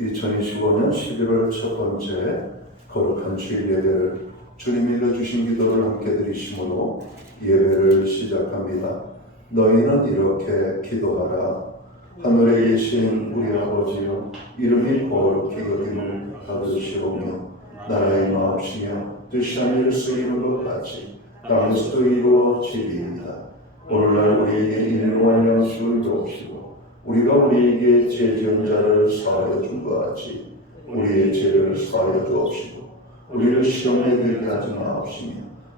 2025년 11월 첫 번째 거룩한 주일 예배를 주님이 일러주신 기도를 함께 드리심으로 예배를 시작합니다. 너희는 이렇게 기도하라. 하늘에 계신 우리 아버지여, 이름이 거룩히 여김을 받으시오며 나라의 마옵시며 뜻이 하늘에서 이룬 것 같이 땅에서도 이루어지리이다. 오늘날 우리에게 일용할 양식을 주옵시고 우리가 우리에게 죄 지은 자를 사하여 준 것 같이 우리의 죄를 사하여 주옵시고 우리를 시험에 들게 하지 마옵시며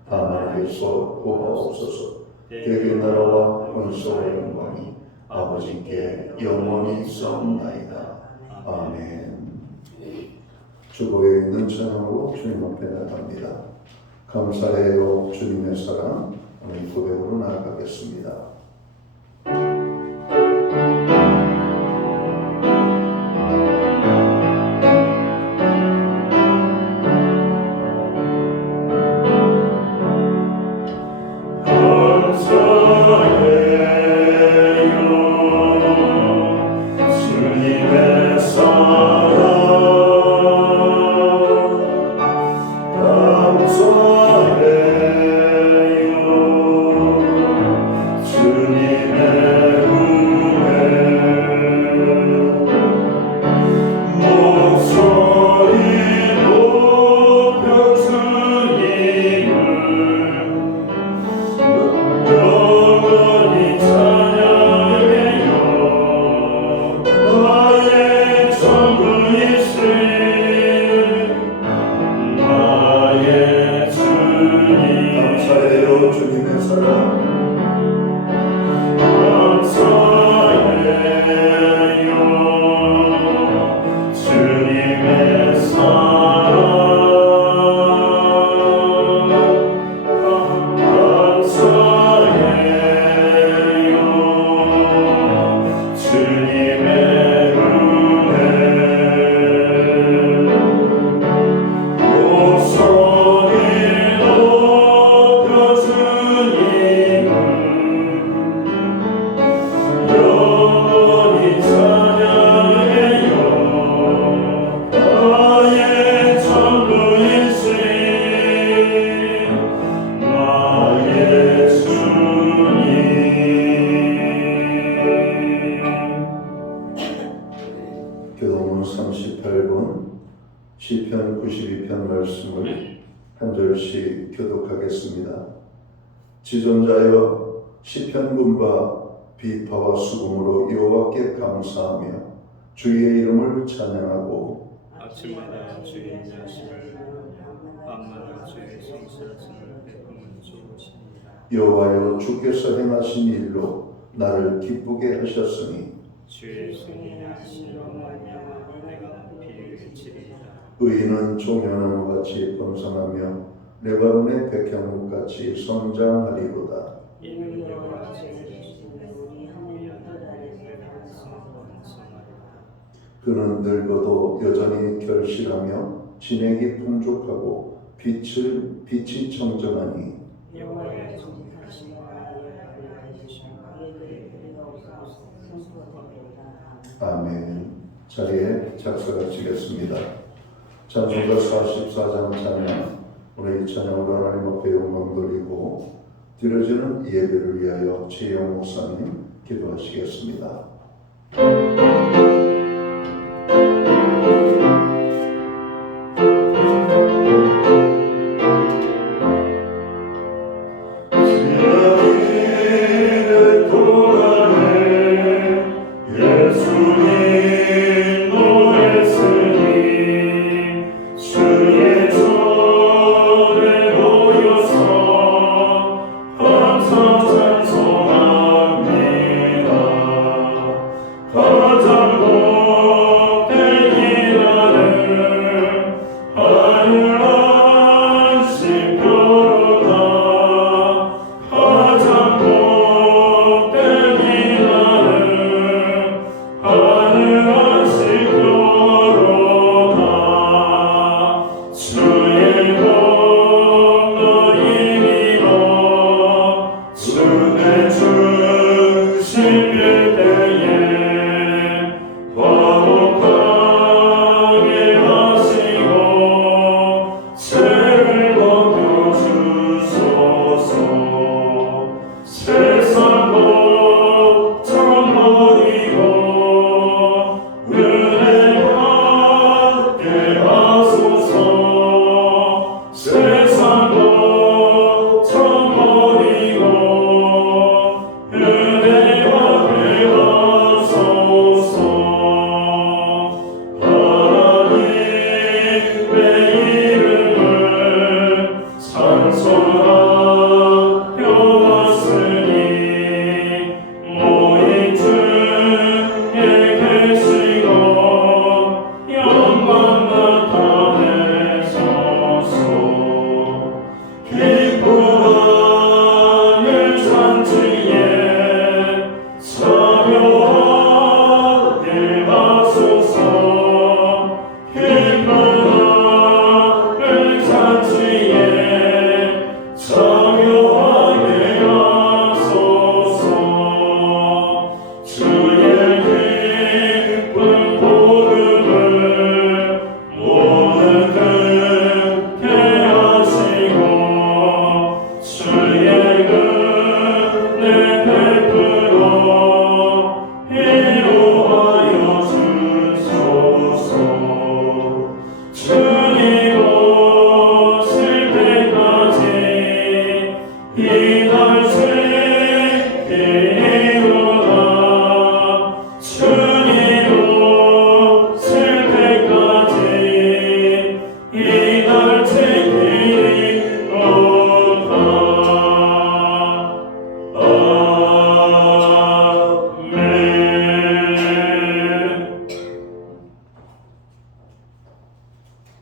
다만 에서 구하옵소서. 대개 나라와 권세와 영광이 아버지께 영원히 있사옵나이다. 아멘. 주보에 있는 찬양으로 주님 앞에 나갑니다. 감사해요 주님의 사랑. 오늘 고백으로 나아가겠습니다. 교도문 38권 시편 92편 말씀을 한 절씩 교독하겠습니다. 지존자여, 시편군과 비파와 수금으로 여호와께 감사하며 주의 이름을 찬양하고 아침마다 주의 인자심을 밤마다 주의 성실하심을 베푸는 좋으십니다. 여호와여, 주께서 행하신 일로 나를 기쁘게 하셨으니 주의 손이 하시로 말미암아 내가 높이 외치리이다. 의인은 종려나무 같이 번성하며 레바논의 백향목같이 성장하리로다. 이는 여호와 지으신 우리 하나님의 성하리라. 그는 늙어도 여전히 결실하며 진액이 풍족하고 빛이 청정하니 여호와의 정직하심과 여호와의 그의 없어 아멘. 자리에 착석하시겠습니다. 찬송가 44장 찬양, 오늘 이 찬양으로 하나님 앞에 영광 돌리고 드려지는 예배를 위하여 최영 목사님 기도하시겠습니다. 찬송합니다. 가장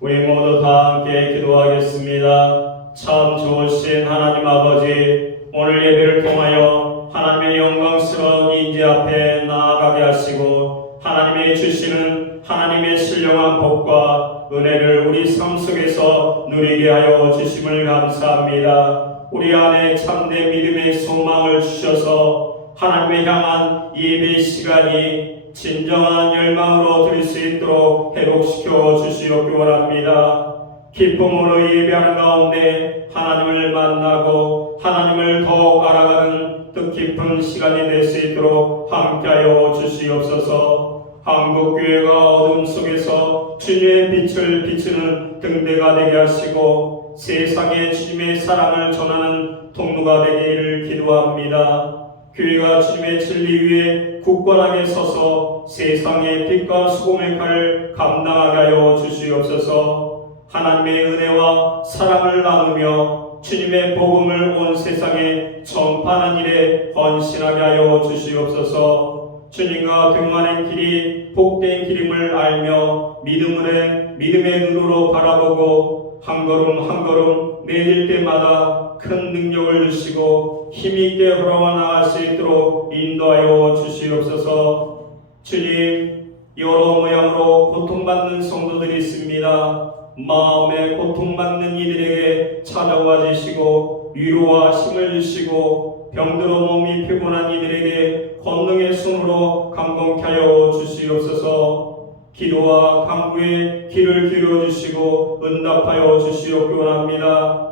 우리 모두 다 함께 기도하겠습니다. 참 좋으신 하나님 아버지, 오늘 예배를 통하여 하나님의 영광스러운 인재 앞에 나아가게 하시고 하나님의 주시는 하나님의 신령한 복과 은혜를 우리 삶 속에서 누리게 하여 주심을 감사합니다. 우리 안에 참된 믿음의 소망을 주셔서 하나님을 향한 예배 시간이 진정한 열망으로 드릴 수 있도록 회복시켜 주시옵기 원합니다. 기쁨으로 예배하는 가운데 하나님을 만나고 하나님을 더욱 알아가는 뜻깊은 시간이 될 수 있도록 함께하여 주시옵소서. 한국교회가 어둠 속에서 주님의 빛을 비추는 등대가 되게 하시고 세상에 주님의 사랑을 전하는 통로가 되기를 기도합니다. 교회가 주님의 진리 위에 굳건하게 서서 세상의 빛과 수고의 칼을 감당하게 하여 주시옵소서. 하나님의 은혜와 사랑을 나누며 주님의 복음을 온 세상에 전파하는 일에 헌신하게 하여 주시옵소서. 주님과 등하는 길이 복된 길임을 알며 믿음의 눈으로 바라보고 한 걸음 한 걸음 내딜 때마다 큰 능력을 주시고 힘있게 걸어가 나갈 수 있도록 인도하여 주시옵소서. 주님, 여러 모양으로 고통받는 성도들이 있습니다. 마음에 고통받는 이들에게 찾아와 주시고 위로와 힘을 주시고 병들어 몸이 피곤한 이들에게 권능의 손으로 감동케 하여 주시옵소서. 기도와 간구에 귀를 기울여 주시고 응답하여 주시옵기 원합니다.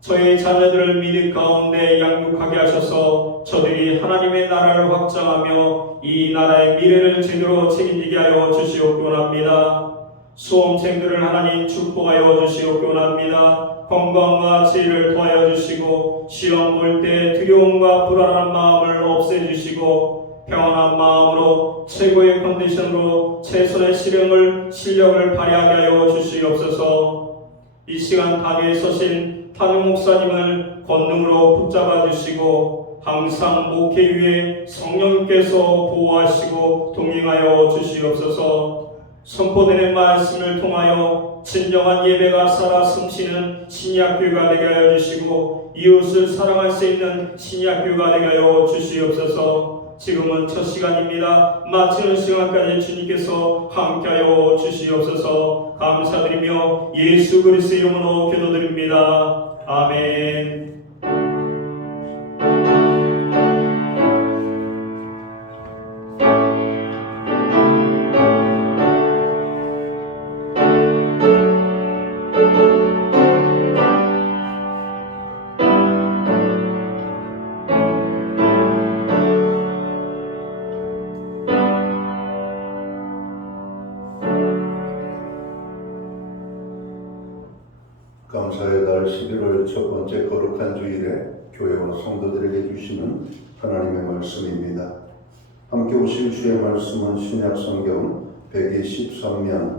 저희 자녀들을 믿음 가운데 양육하게 하셔서 저들이 하나님의 나라를 확장하며 이 나라의 미래를 제대로 책임지게 하여 주시옵기 원합니다. 수험생들을 하나님 축복하여 주시옵기 원합니다. 건강과 지혜를 도하여 주시고 시험 볼 때 두려움과 불안한 마음을 없애주시고 평안한 마음으로 최고의 컨디션으로 최선의 실력을 발휘하게 하여 주시옵소서. 이 시간 단위에 서신 탄용 목사님을 권능으로 붙잡아 주시고 항상 목회 위에 성령께서 보호하시고 동행하여 주시옵소서. 선포되는 말씀을 통하여 진정한 예배가 살아 숨쉬는 신약교회가 되게 하여 주시고 이웃을 사랑할 수 있는 신약교회가 되게 하여 주시옵소서. 지금은 첫 시간입니다. 마치는 시간까지 주님께서 함께하여 주시옵소서. 감사드리며 예수 그리스도 이름으로 기도드립니다. 아멘. 감사의 달 11월 첫 번째 거룩한 주일에 교회와 성도들에게 주시는 하나님의 말씀입니다. 함께 오실 주의 말씀은 신약성경 123면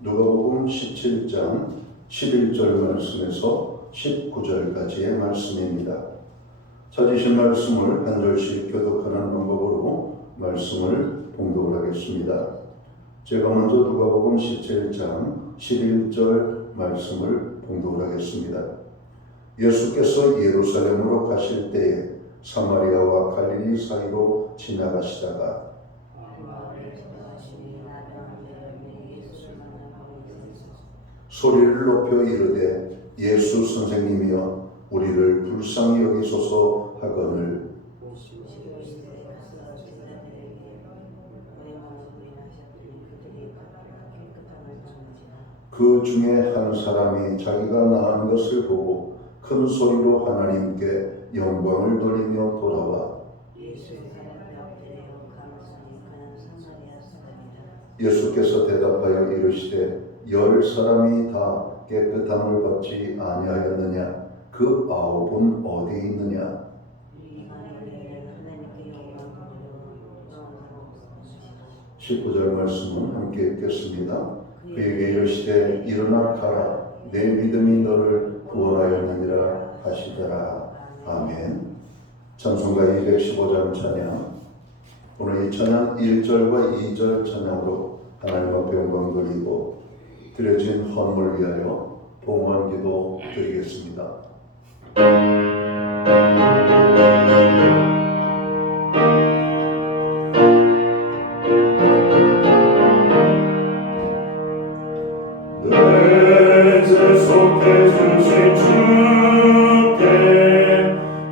누가복음 17장 11절 말씀에서 19절까지의 말씀입니다. 찾으신 말씀을 한 절씩 교독하는 방법으로 말씀을 봉독을 하겠습니다. 제가 먼저 누가복음 17장 11절 말씀을 봉독을 하겠습니다. 예수께서 예루살렘으로 가실 때에 사마리아와 갈릴리 사이로 지나가시다가 소리를 높여 이르되 예수 선생님이여 우리를 불쌍히 여기소서 하거늘 그 중에 한 사람이 자기가 나은 것을 보고 큰 소리로 하나님께 영광을 돌리며 돌아와 예수께서 대답하여 이르시되 10사람이 다 깨끗함을 받지 아니하였느냐? 그 9은 어디 있느냐? 19절 말씀은 함께 읽겠습니다. 그에게 이르시되 일어나 가라 내 믿음이 너를 구원하였느니라 하시더라. 아멘. 찬송가 215장 찬양. 오늘 이 찬양 1절과 2절 찬양으로 하나님 앞에 영광 돌리고 드려진 헌물 위하여 봉헌 기도 드리겠습니다. 내 죄 속해 주신 주께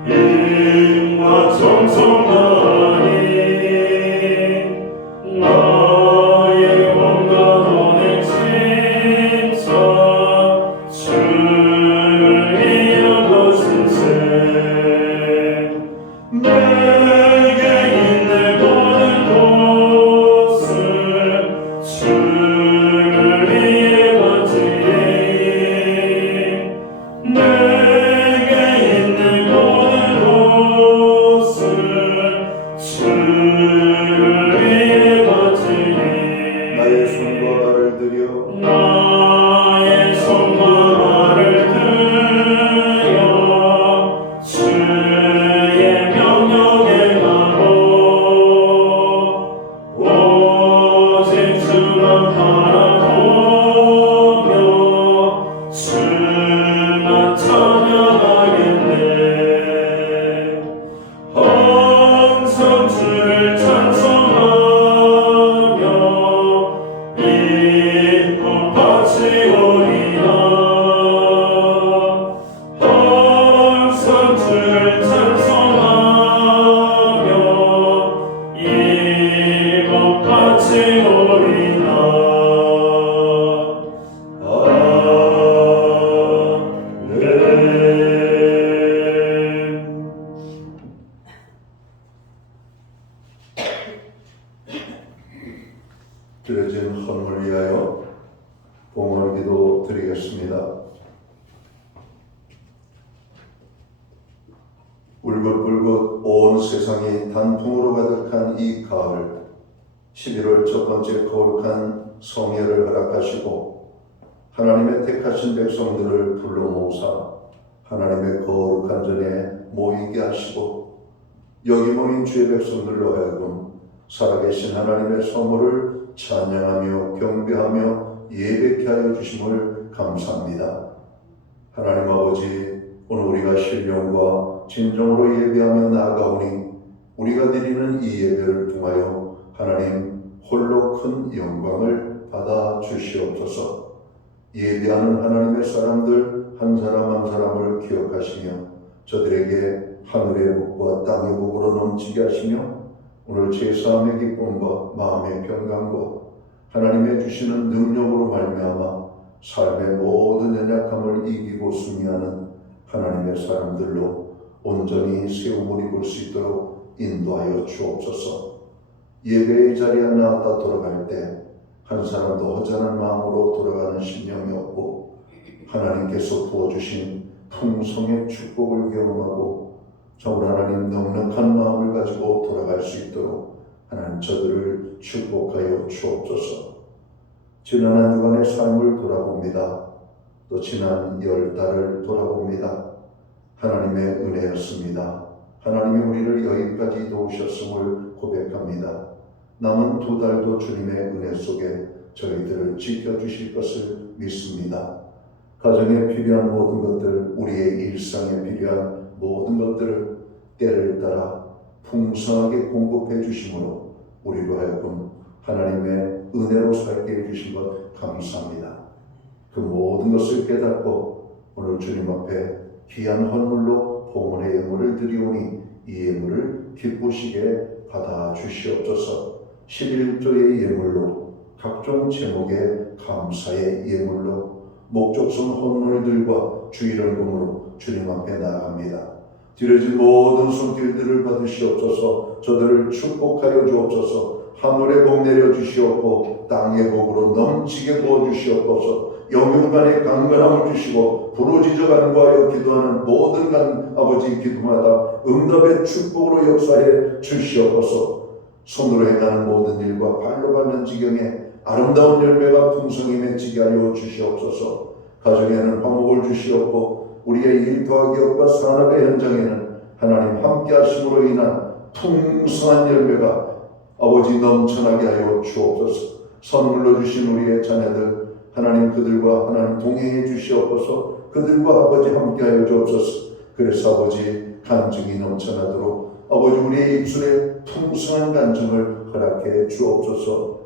힘과 정성 다하니 나의 온갖 언행 심사 주를 위한 것인세 내게 있는 모든 것을 주를 위해 바치리 내게 있는 모든 것을 주를 위해 바치리 나의 손과 발을 들여 나의 손과 발을 들여 주의 명령에 가고 오직 주만 바라보며 주만 찬양하겠네 항상 주를 찬송하며 이쁨 바치오리라 항상 주를 찬송하며 이쁨 바치오리라 아멘. 드려진 헌물 위하여 봉헌 기도 드리겠습니다. 울긋불긋 온 세상이 단풍으로 가득한 이 가을 11월 첫 번째 거룩한 성회를 허락하시고 하나님의 택하신 백성들을 불러 모으사 하나님의 거룩한 전에 모이게 하시고 여기 모인 주의 백성들로 하여금 살아계신 하나님의 성물을 찬양하며 경배하며 예배케 하여 주심을 감사합니다. 하나님 아버지, 오늘 우리가 신령과 진정으로 예배하며 나아가오니 우리가 드리는 이 예배를 통하여 하나님 홀로 큰 영광을 받아 주시옵소서. 예배하는 하나님의 사람들 한 사람 한 사람을 기억하시며 저들에게 하늘의 복과 땅의 복으로 넘치게 하시며 오늘 제사함의 기쁨과 마음의 평강과 하나님의 주시는 능력으로 말미암아 삶의 모든 연약함을 이기고 승리하는 하나님의 사람들로 온전히 세움을 입을 수 있도록 인도하여 주옵소서. 예배의 자리에 나왔다 돌아갈 때 한 사람도 허전한 마음으로 돌아가는 심령이 없고 하나님께서 부어주신 풍성의 축복을 경험하고 정말 하나님 넉넉한 마음을 가지고 돌아갈 수 있도록 하나님 저들을 축복하여 주옵소서. 지난 한 주간의 삶을 돌아봅니다. 또 지난 10달을 돌아봅니다. 하나님의 은혜였습니다. 하나님이 우리를 여기까지 도우셨음을 고백합니다. 남은 2달도 주님의 은혜 속에 저희들을 지켜주실 것을 믿습니다. 가정에 필요한 모든 것들, 우리의 일상에 필요한 모든 것들을 때를 따라 풍성하게 공급해 주심으로 우리로 하여금 하나님의 은혜로 살게 해주신 것 감사합니다. 그 모든 것을 깨닫고 오늘 주님 앞에 귀한 헌물로 봉헌의 예물을 드리오니 이 예물을 기쁘시게 받아 주시옵소서. 11조의 예물로 각종 제목의 감사의 예물로 목적성 헌물들과 주일헌금으로 주님 앞에 나아갑니다. 드려진 모든 손길들을 받으시옵소서. 저들을 축복하여 주옵소서. 하늘의 복 내려 주시옵고 땅의 복으로 넘치게 부어 주시옵소서. 영육간의 강건함을 주시고 부르짖어 간구하여 기도하는 모든 아버지 기도마다 응답의 축복으로 역사해 주시옵소서. 손으로 행하는 모든 일과 발로 밟는 지경에 아름다운 열매가 풍성히 맺히게 하여 주시옵소서. 가정에는 화목을 주시옵고 우리의 일터와 기업과 산업의 현장에는 하나님 함께 하심으로 인한 풍성한 열매가 아버지 넘쳐나게 하여 주옵소서. 선물로 주신 우리의 자녀들 하나님 그들과 하나님 동행해 주시옵소서. 그들과 아버지 함께하여 주옵소서. 그래서 아버지 간증이 넘쳐나도록 아버지 우리의 입술에 풍성한 간증을 허락해 주옵소서.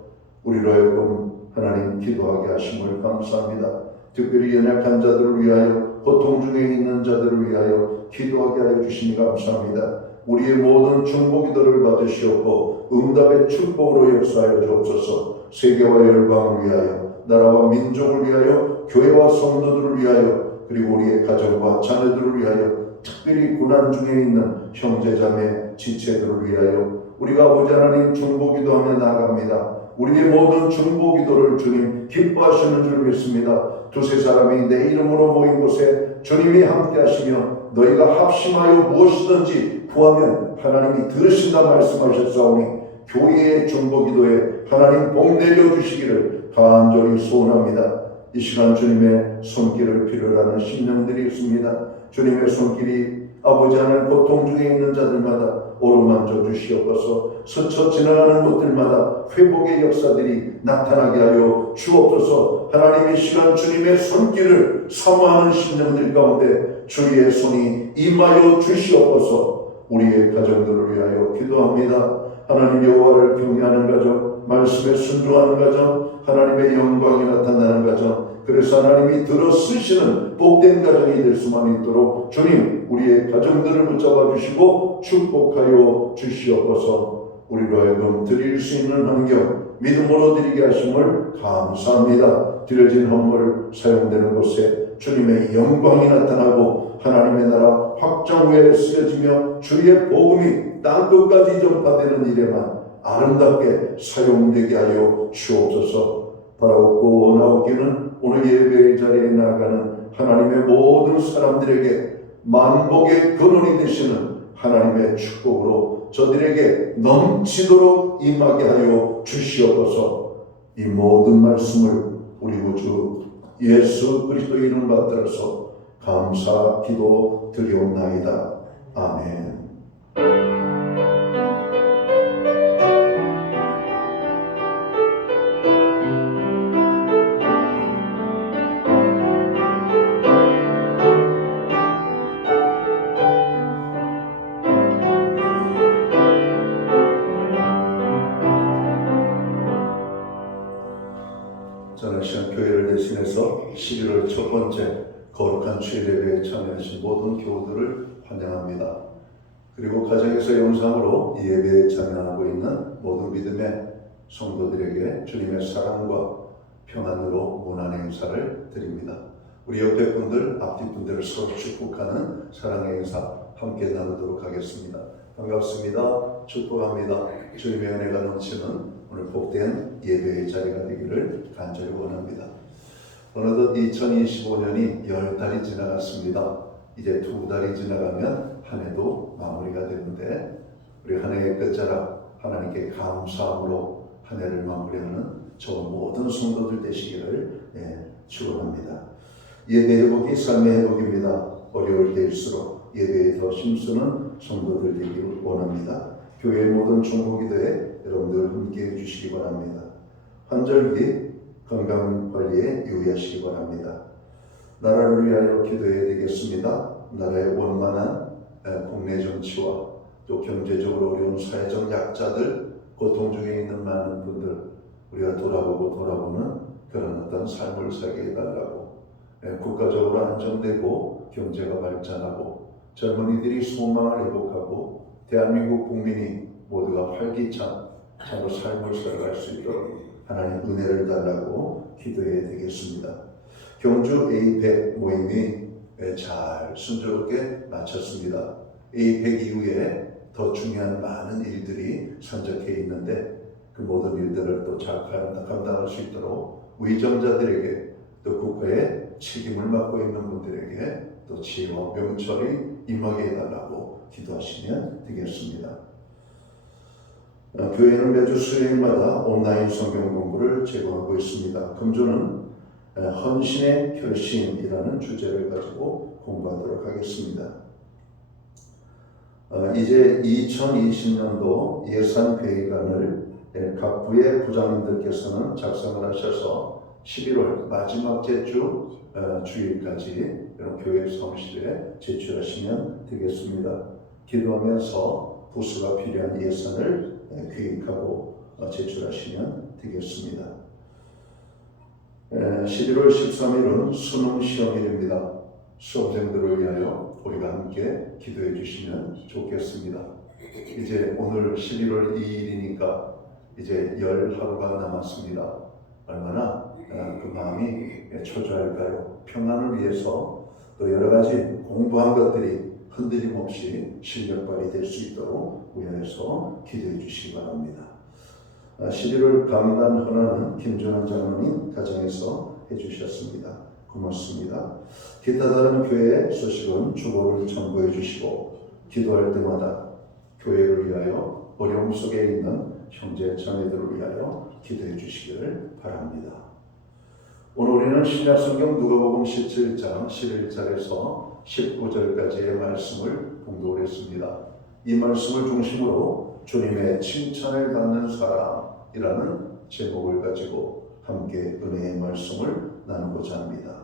우리로 하여금 하나님 기도하게 하심을 감사합니다. 특별히 연약한 자들을 위하여 고통 중에 있는 자들을 위하여 기도하게 하여 주시니 감사합니다. 우리의 모든 중보기도를 받으시옵고 응답의 축복으로 역사하여 주옵소서. 세계와 열방을 위하여 나라와 민족을 위하여 교회와 성도들을 위하여 그리고 우리의 가정과 자녀들을 위하여 특별히 고난 중에 있는 형제자매 지체들을 위하여 우리가 아버지 하나님 중보기도하며 나아갑니다. 우리의 모든 중보기도를 주님 기뻐하시는 줄 믿습니다. 두세 사람이 내 이름으로 모인 곳에 주님이 함께 하시며 너희가 합심하여 무엇이든지 구하면 하나님이 들으신다 말씀하셨사오니 교회의 중보기도에 하나님 복 내려주시기를 간절히 소원합니다. 이 시간 주님의 손길을 필요로 하는 심령들이 있습니다. 주님의 손길이 아버지 하나님 고통 중에 있는 자들마다 어루만져 주시옵소서. 스쳐 지나가는 곳들마다 회복의 역사들이 나타나게 하여 주옵소서. 하나님 이 시간 주님의 손길을 사모하는 심령들 가운데 주의 손이 임하여 주시옵소서. 우리의 가정들을 위하여 기도합니다. 하나님 여호와를 경외하는 가정, 말씀에 순종하는 가정, 하나님의 영광이 나타나는 가정, 그래서 하나님이 들어 쓰시는 복된 가정이 될 수만 있도록 주님 우리의 가정들을 붙잡아 주시고 축복하여 주시옵소서. 우리로 하여금 드릴 수 있는 환경 믿음으로 드리게 하심을 감사합니다. 드려진 헌물 사용되는 곳에 주님의 영광이 나타나고 하나님의 나라 확장 후에 쓰여지며 주의 복음이 땅끝까지 전파되는 일에만 아름답게 사용되게 하여 주옵소서. 바라옵고 원하옵기는 오늘 예배의 자리에 나아가는 하나님의 모든 사람들에게 만복의 근원이 되시는 하나님의 축복으로 저들에게 넘치도록 임하게 하여 주시옵소서. 이 모든 말씀을 우리 구주 예수 그리스도의 이름 받들어서 감사 기도 드리옵나이다. 아멘. 저는 시간 교회를 대신해서 11월 첫 번째 거룩한 주일 예배에 참여하신 모든 교우들을 환영합니다. 그리고 가정에서 영상으로 이 예배에 참여하고 있는 모든 믿음의 성도들에게 주님의 사랑과 평안으로 문안 행사를 드립니다. 우리 옆에 분들, 앞뒤 분들을 서로 축복하는 사랑의 행사 함께 나누도록 하겠습니다. 반갑습니다. 축복합니다. 주님의 은혜가 넘치는 오늘 복된 예배의 자리가 되기를 간절히 원합니다. 어느덧 2025년이 10달이 지나갔습니다. 이제 2달이 지나가면 한 해도 마무리가 되는데 우리 한 해의 끝자락 하나님께 감사함으로 한 해를 마무리하는 저 모든 성도들 되시기를 축원합니다. 예배 회복이 삶의 회복입니다. 어려울 때일수록 예배에 더 힘쓰는 성도들 되기를 원합니다. 교회의 모든 중보기도에 여러분들 함께해 주시기 바랍니다. 환절기 건강관리에 유의하시기 바랍니다. 나라를 위하여 기도해야 되겠습니다. 나라의 원만한 국내 정치와 또 경제적으로 어려운 사회적 약자들, 고통 중에 있는 많은 분들 우리가 돌아보는 그런 어떤 삶을 살게 해달라고, 국가적으로 안정되고 경제가 발전하고 젊은이들이 소망을 회복하고 대한민국 국민이 모두가 활기찬 참으로 삶을 살아갈 수 있도록 하나님 은혜를 달라고 기도해야 되겠습니다. 경주 에이펙 모임이 잘 순조롭게 마쳤습니다. 에이펙 이후에 더 중요한 많은 일들이 산적해 있는데 그 모든 일들을 또 잘 감당할 수 있도록 위정자들에게 또 국가의 책임을 맡고 있는 분들에게 또 지혜와 명철이 임하게 해달라고 기도하시면 되겠습니다. 교회는 매주 수요일마다 온라인 성경 공부를 제공하고 있습니다. 금주는 헌신의 결심이라는 주제를 가지고 공부하도록 하겠습니다. 이제 2020년도 예산 회의관을 각 부의 부장님들께서는 작성을 하셔서 11월 마지막 주 주일까지 교회 사무실에 제출하시면 되겠습니다. 기도하면서 부수가 필요한 예산을 기획하고 제출하시면 되겠습니다. 11월 13일은 수능 시험일입니다. 수험생들을 위하여 우리가 함께 기도해 주시면 좋겠습니다. 이제 오늘 11월 2일이니까 이제 10하루가 남았습니다. 얼마나 그 마음이 초조할까요? 평안을 위해서 또 여러 가지 공부한 것들이 흔들림 없이 실력 발휘될 수 있도록 위하여서 기도해 주시기 바랍니다. 11월 강단 헌화는 김준환 장로님 가정에서 해주셨습니다. 고맙습니다. 기타 다른 교회 소식은 주보를 첨부해 주시고 기도할 때마다 교회를 위하여 어려움 속에 있는 형제 자매들을 위하여 기도해 주시기를 바랍니다. 오늘 우리는 신약성경 누가복음 17장 11절에서 19절까지의 말씀을 봉독을 했습니다. 이 말씀을 중심으로 주님의 칭찬을 받는 사람이라는 제목을 가지고 함께 은혜의 말씀을 나누고자 합니다.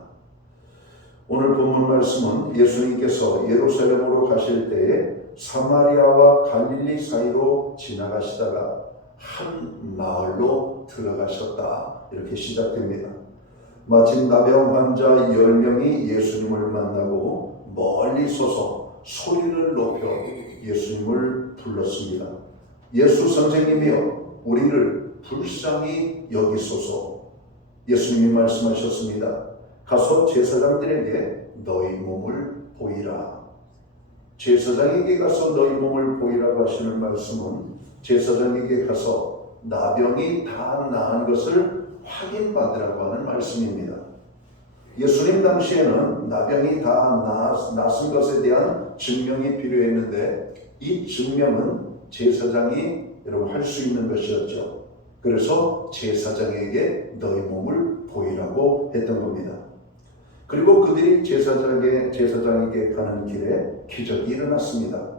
오늘 본문 말씀은 예수님께서 예루살렘으로 가실 때에 사마리아와 갈릴리 사이로 지나가시다가 한 마을로 들어가셨다. 이렇게 시작됩니다. 마침 나병 환자 10명이 예수님을 만나고 멀리 서서 소리를 높여 예수님을 불렀습니다. 예수 선생님이여, 우리를 불쌍히 여기소서. 예수님이 말씀하셨습니다. 가서 제사장들에게 너희 몸을 보이라. 제사장에게 가서 너희 몸을 보이라고 하시는 말씀은 제사장에게 가서 나병이 다 나은 것을 확인받으라고 하는 말씀입니다. 예수님 당시에는 나병이 다 낫은 것에 대한 증명이 필요했는데 이 증명은 제사장이 여러분 할 수 있는 것이었죠. 그래서 제사장에게 너희 몸을 보이라고 했던 겁니다. 그리고 그들이 제사장에게 가는 길에 기적이 일어났습니다.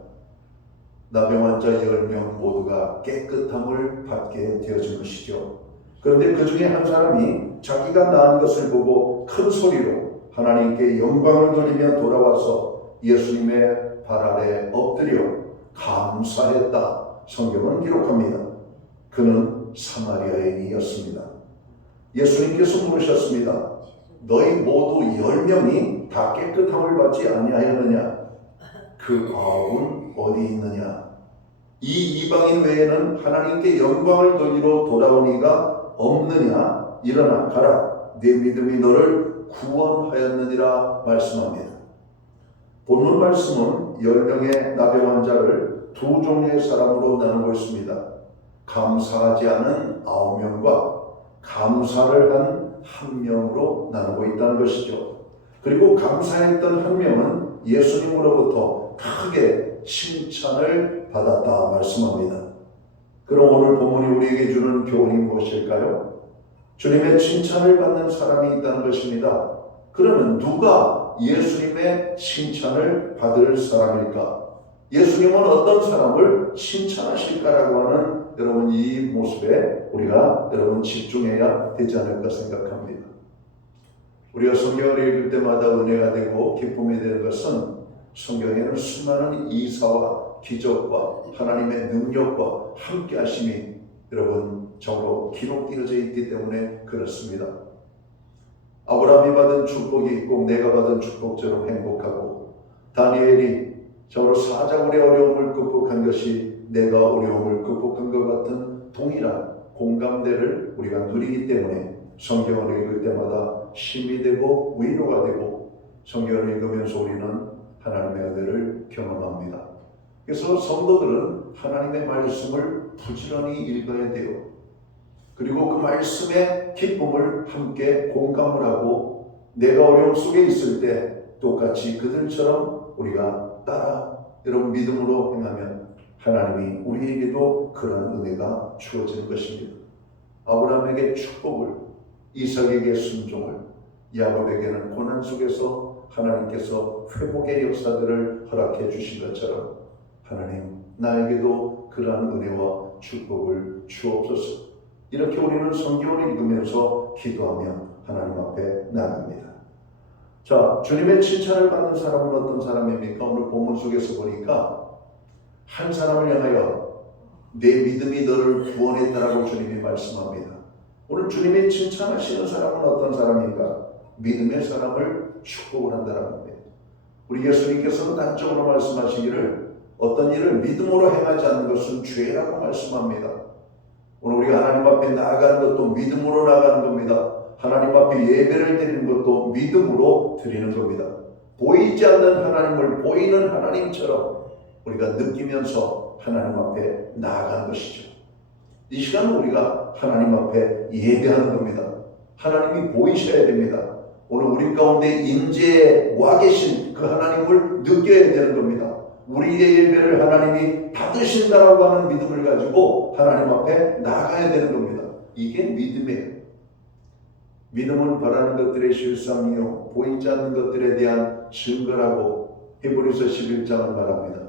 나병 환자 10명 모두가 깨끗함을 받게 되어진 것이죠. 그런데 그 중에 한 사람이 자기가 나은 것을 보고 큰 소리로 하나님께 영광을 돌리며 돌아와서 예수님의 발 아래 엎드려 감사했다. 성경은 기록합니다. 그는 사마리아인이었습니다. 예수님께서 물으셨습니다. 너희 모두 10명이 다 깨끗함을 받지 아니하였느냐? 그 9은 어디 있느냐? 이 이방인 외에는 하나님께 영광을 돌리러 돌아온 이가 없느냐? 일어나 가라. 네 믿음이 너를 구원하였느니라 말씀합니다. 본문 말씀은 10명의 나병 환자를 두 종류의 사람으로 나누고 있습니다. 감사하지 않은 9명과 감사를 한 1명으로 나누고 있다는 것이죠. 그리고 감사했던 1명은 예수님으로부터 크게 칭찬을 받았다 말씀합니다. 그럼 오늘 본문이 우리에게 주는 교훈이 무엇일까요? 주님의 칭찬을 받는 사람이 있다는 것입니다. 그러면 누가 예수님의 칭찬을 받을 사람일까? 예수님은 어떤 사람을 칭찬하실까라고 하는 여러분 이 모습에 우리가 여러분 집중해야 되지 않을까 생각합니다. 우리가 성경을 읽을 때마다 은혜가 되고 기쁨이 되는 것은 성경에는 수많은 이사와 기적과 하나님의 능력과 함께 하심이 여러분 적으로 기록되어져 있기 때문에 그렇습니다. 아브라함이 받은 축복이 꼭 내가 받은 축복처럼 행복하고 다니엘이 적으로 사자굴의 어려움을 극복한 것이 내가 어려움을 극복한 것 같은 동일한 공감대를 우리가 누리기 때문에 성경을 읽을 때마다 힘이 되고 위로가 되고 성경을 읽으면서 우리는 하나님의 은혜를 경험합니다. 그래서 성도들은 하나님의 말씀을 부지런히 읽어야 돼요. 그리고 그 말씀의 기쁨을 함께 공감을 하고 내가 어려움 속에 있을 때 똑같이 그들처럼 우리가 따라 여러분 믿음으로 행하면 하나님이 우리에게도 그런 은혜가 주어지는 것입니다. 아브라함에게 축복을, 이삭에게 순종을, 야곱에게는 고난 속에서 하나님께서 회복의 역사들을 허락해 주신 것처럼 하나님 나에게도 그러한 은혜와 축복을 주옵소서. 이렇게 우리는 성경을 읽으면서 기도하며 하나님 앞에 나갑니다. 자, 주님의 칭찬을 받는 사람은 어떤 사람입니까? 오늘 본문 속에서 보니까 한 사람을 향하여 내 믿음이 너를 구원했다라고 주님이 말씀합니다. 오늘 주님이 칭찬하시는 사람은 어떤 사람인가? 믿음의 사람을 축복을 한다는 겁니다. 우리 예수님께서는 단적으로 말씀하시기를 어떤 일을 믿음으로 행하지 않는 것은 죄라고 말씀합니다. 오늘 우리가 하나님 앞에 나아가는 것도 믿음으로 나가는 겁니다. 하나님 앞에 예배를 드리는 것도 믿음으로 드리는 겁니다. 보이지 않는 하나님을 보이는 하나님처럼 우리가 느끼면서 하나님 앞에 나아가는 것이죠. 이 시간은 우리가 하나님 앞에 예배하는 겁니다. 하나님이 보이셔야 됩니다. 오늘 우리 가운데 임재에 와 계신 그 하나님을 느껴야 되는 겁니다. 우리의 예배를 하나님이 받으신다라고 하는 믿음을 가지고 하나님 앞에 나가야 되는 겁니다. 이게 믿음이에요. 믿음은 바라는 것들의 실상이요 보이지 않는 것들에 대한 증거라고 히브리서 11장은 말합니다.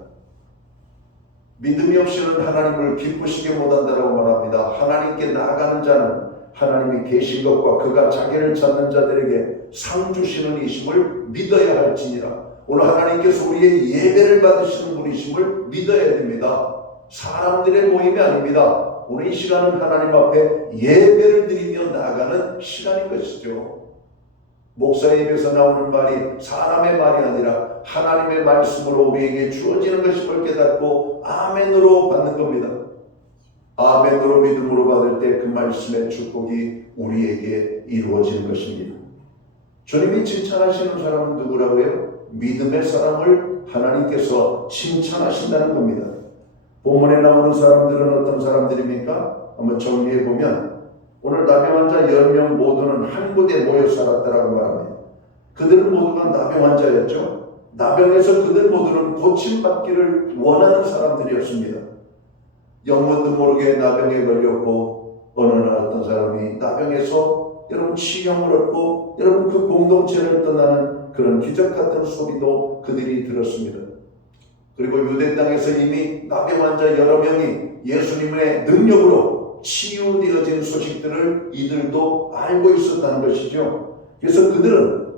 믿음이 없이는 하나님을 기쁘시게 못한다라고 말합니다. 하나님께 나아가는 자는 하나님이 계신 것과 그가 자기를 찾는 자들에게 상 주시는 이심을 믿어야 할지니라. 오늘 하나님께서 우리의 예배를 받으시는 분이심을 믿어야 됩니다. 사람들의 모임이 아닙니다. 오늘 이 시간은 하나님 앞에 예배를 드리며 나아가는 시간인 것이죠. 목사의 입에서 나오는 말이 사람의 말이 아니라 하나님의 말씀으로 우리에게 주어지는 것임을 깨닫고 아멘으로 받는 겁니다. 아멘으로 믿음으로 받을 때 그 말씀의 축복이 우리에게 이루어지는 것입니다. 주님이 칭찬하시는 사람은 누구라고요? 믿음의 사람을 하나님께서 칭찬하신다는 겁니다. 본문에 나오는 사람들은 어떤 사람들입니까? 한번 정리해 보면 오늘 나병 환자 10명 모두는 한 곳에 모여 살았다라고 말합니다. 그들은 모두가 나병 환자였죠. 나병에서 그들 모두는 고침받기를 원하는 사람들이었습니다. 영문도 모르게 나병에 걸렸고 어느 날 어떤 사람이 나병에서 여러분 치경을 얻고 여러분 그 공동체를 떠나는 그런 기적 같은 소리도 그들이 들었습니다. 그리고 유대 땅에서 이미 나병 환자 여러 명이 예수님의 능력으로 치유되어진 소식들을 이들도 알고 있었다는 것이죠. 그래서 그들은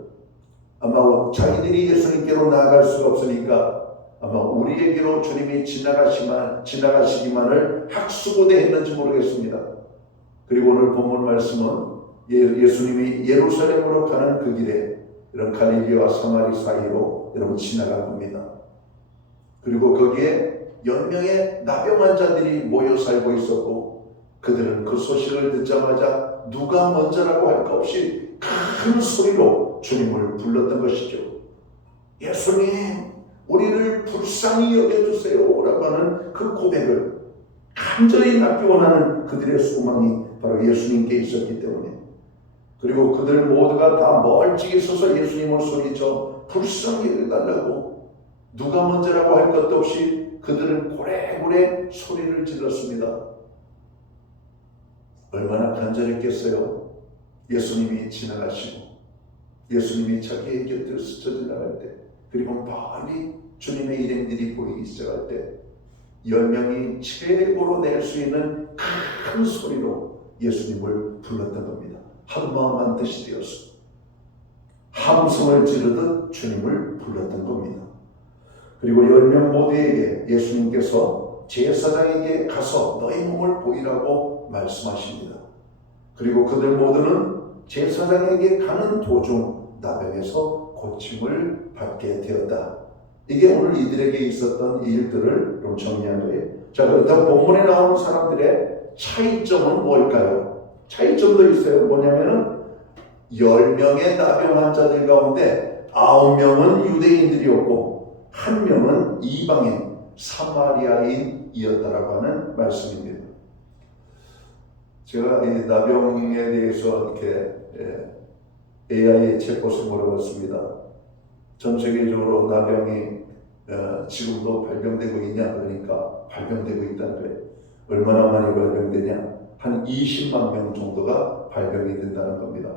아마 자기들이 예수님께로 나아갈 수가 없으니까 아마 우리에게로 주님이 지나가시기만을 학수고대 했는지 모르겠습니다. 그리고 오늘 본문 말씀은 예수님이 예루살렘으로 가는 그 길에 이런 갈릴리와 사마리 사이로 여러분 지나갈 겁니다. 그리고 거기에 10명의 나병 환자들이 모여 살고 있었고 그들은 그 소식을 듣자마자 누가 먼저라고 할 것 없이 큰 소리로 주님을 불렀던 것이죠. 예수님, 우리를 불쌍히 여겨주세요 라고 하는 그 고백을 간절히 낳기 원하는 그들의 소망이 바로 예수님께 있었기 때문에 그리고 그들 모두가 다 멀찍이 서서 예수님을 소리쳐 불쌍히 여겨달라고 누가 먼저라고 할 것도 없이 그들은 고래고래 소리를 질렀습니다. 얼마나 간절했겠어요. 예수님이 지나가시고 예수님이 자기의 곁을 스쳐 지나갈 때 그리고 멀리 주님의 일행들이 보이기 시작할 때 10명이 최고로 낼 수 있는 큰 소리로 예수님을 불렀던 겁니다. 한마음 한뜻이 되어서 함성을 지르듯 주님을 불렀던 겁니다. 그리고 10명 모두에게 예수님께서 제사장에게 가서 너희 몸을 보이라고 말씀하십니다. 그리고 그들 모두는 제사장에게 가는 도중 나병에서 고침을 받게 되었다. 이게 오늘 이들에게 있었던 일들을 좀 정리한 거예요. 자, 그렇다면 본문에 나오는 사람들의 차이점은 뭘까요? 차이점도 있어요. 뭐냐면은 10명의 나병 환자들 가운데 9명은 유대인들이었고 1명은 이방인 사마리아인이었다라고 하는 말씀입니다. 제가 이 나병에 대해서 이렇게 AI의 챗봇을 물어봤습니다. 전 세계적으로 나병이 지금도 발병되고 있냐? 그러니까 발병되고 있다는 거예요. 얼마나 많이 발병되냐? 한 20만 명 정도가 발병이 된다는 겁니다.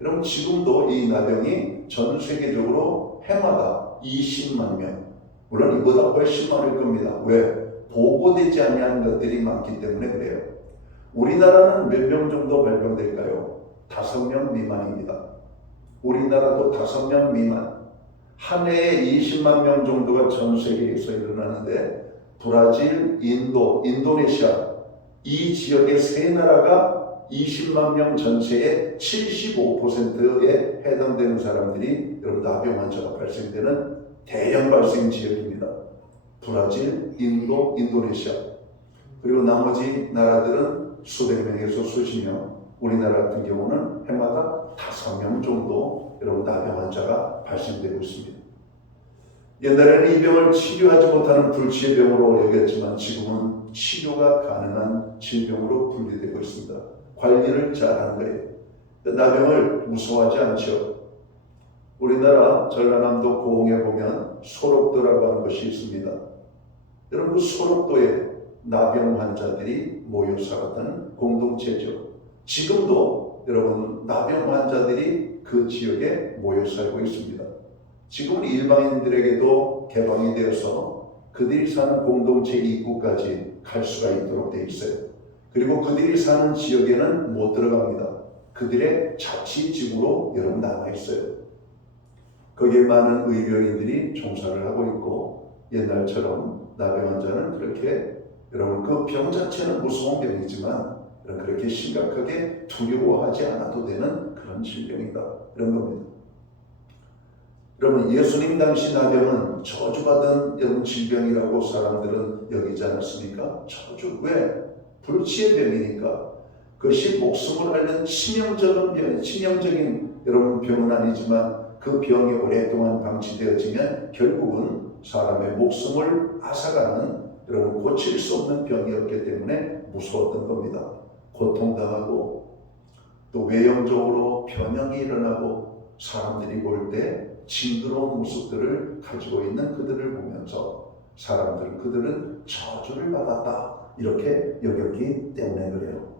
여러분 지금도 이 나병이 전 세계적으로 해마다 20만 명, 물론 이보다 훨씬 많을 겁니다. 왜? 보고되지 아니한 것들이 많기 때문에 그래요. 우리나라는 몇 명 정도 발병될까요? 5명 미만입니다. 우리나라도 5명 미만. 한 해에 20만 명 정도가 전 세계에서 일어나는데 브라질, 인도, 인도네시아 이 지역의 세 나라가 20만 명 전체의 75%에 해당되는 사람들이 여러분 나병 환자가 발생되는 대량 발생 지역입니다. 브라질, 인도, 인도네시아. 그리고 나머지 나라들은 수백 명에서 수십 명. 우리나라 같은 경우는 해마다 5명 정도 여러분 나병 환자가 발생되고 있습니다. 옛날에는 이 병을 치료하지 못하는 불치의 병으로 여겼지만 지금은 치료가 가능한 질병으로 분류되고 있습니다. 관리를 잘하는 거예요. 나병을 무서워하지 않죠. 우리나라 전라남도 고흥에 보면 소록도라고 하는 것이 있습니다. 여러분 그 소록도에 나병 환자들이 모여 살았다는 공동체죠. 지금도 여러분 나병 환자들이 그 지역에 모여 살고 있습니다. 지금은 일반인들에게도 개방이 되어서 그들이 사는 공동체 입구까지 갈 수가 있도록 되어 있어요. 그리고 그들이 사는 지역에는 못 들어갑니다. 그들의 자치지구로 여러분 남아 있어요. 거기에 많은 의료인들이 종사를 하고 있고 옛날처럼 나병 환자는 그렇게 여러분 그 병 자체는 무서운 병이지만 그렇게 심각하게 두려워하지 않아도 되는 그런 질병이다. 이런 겁니다. 여러분 예수님 당시 나병은 저주받은 여러분 질병이라고 사람들은 여기지 않았습니까? 저주 왜? 불치의 병이니까. 그것이 목숨을 앓는 치명적인 여러분 병은 아니지만 그 병이 오랫동안 방치되어지면 결국은 사람의 목숨을 앗아가는 여러분 고칠 수 없는 병이었기 때문에 무서웠던 겁니다. 고통당하고 또 외형적으로 변형이 일어나고 사람들이 볼 때 징그러운 모습들을 가지고 있는 그들을 보면서 사람들은 그들은 저주를 받았다 이렇게 여겼기 때문에 그래요.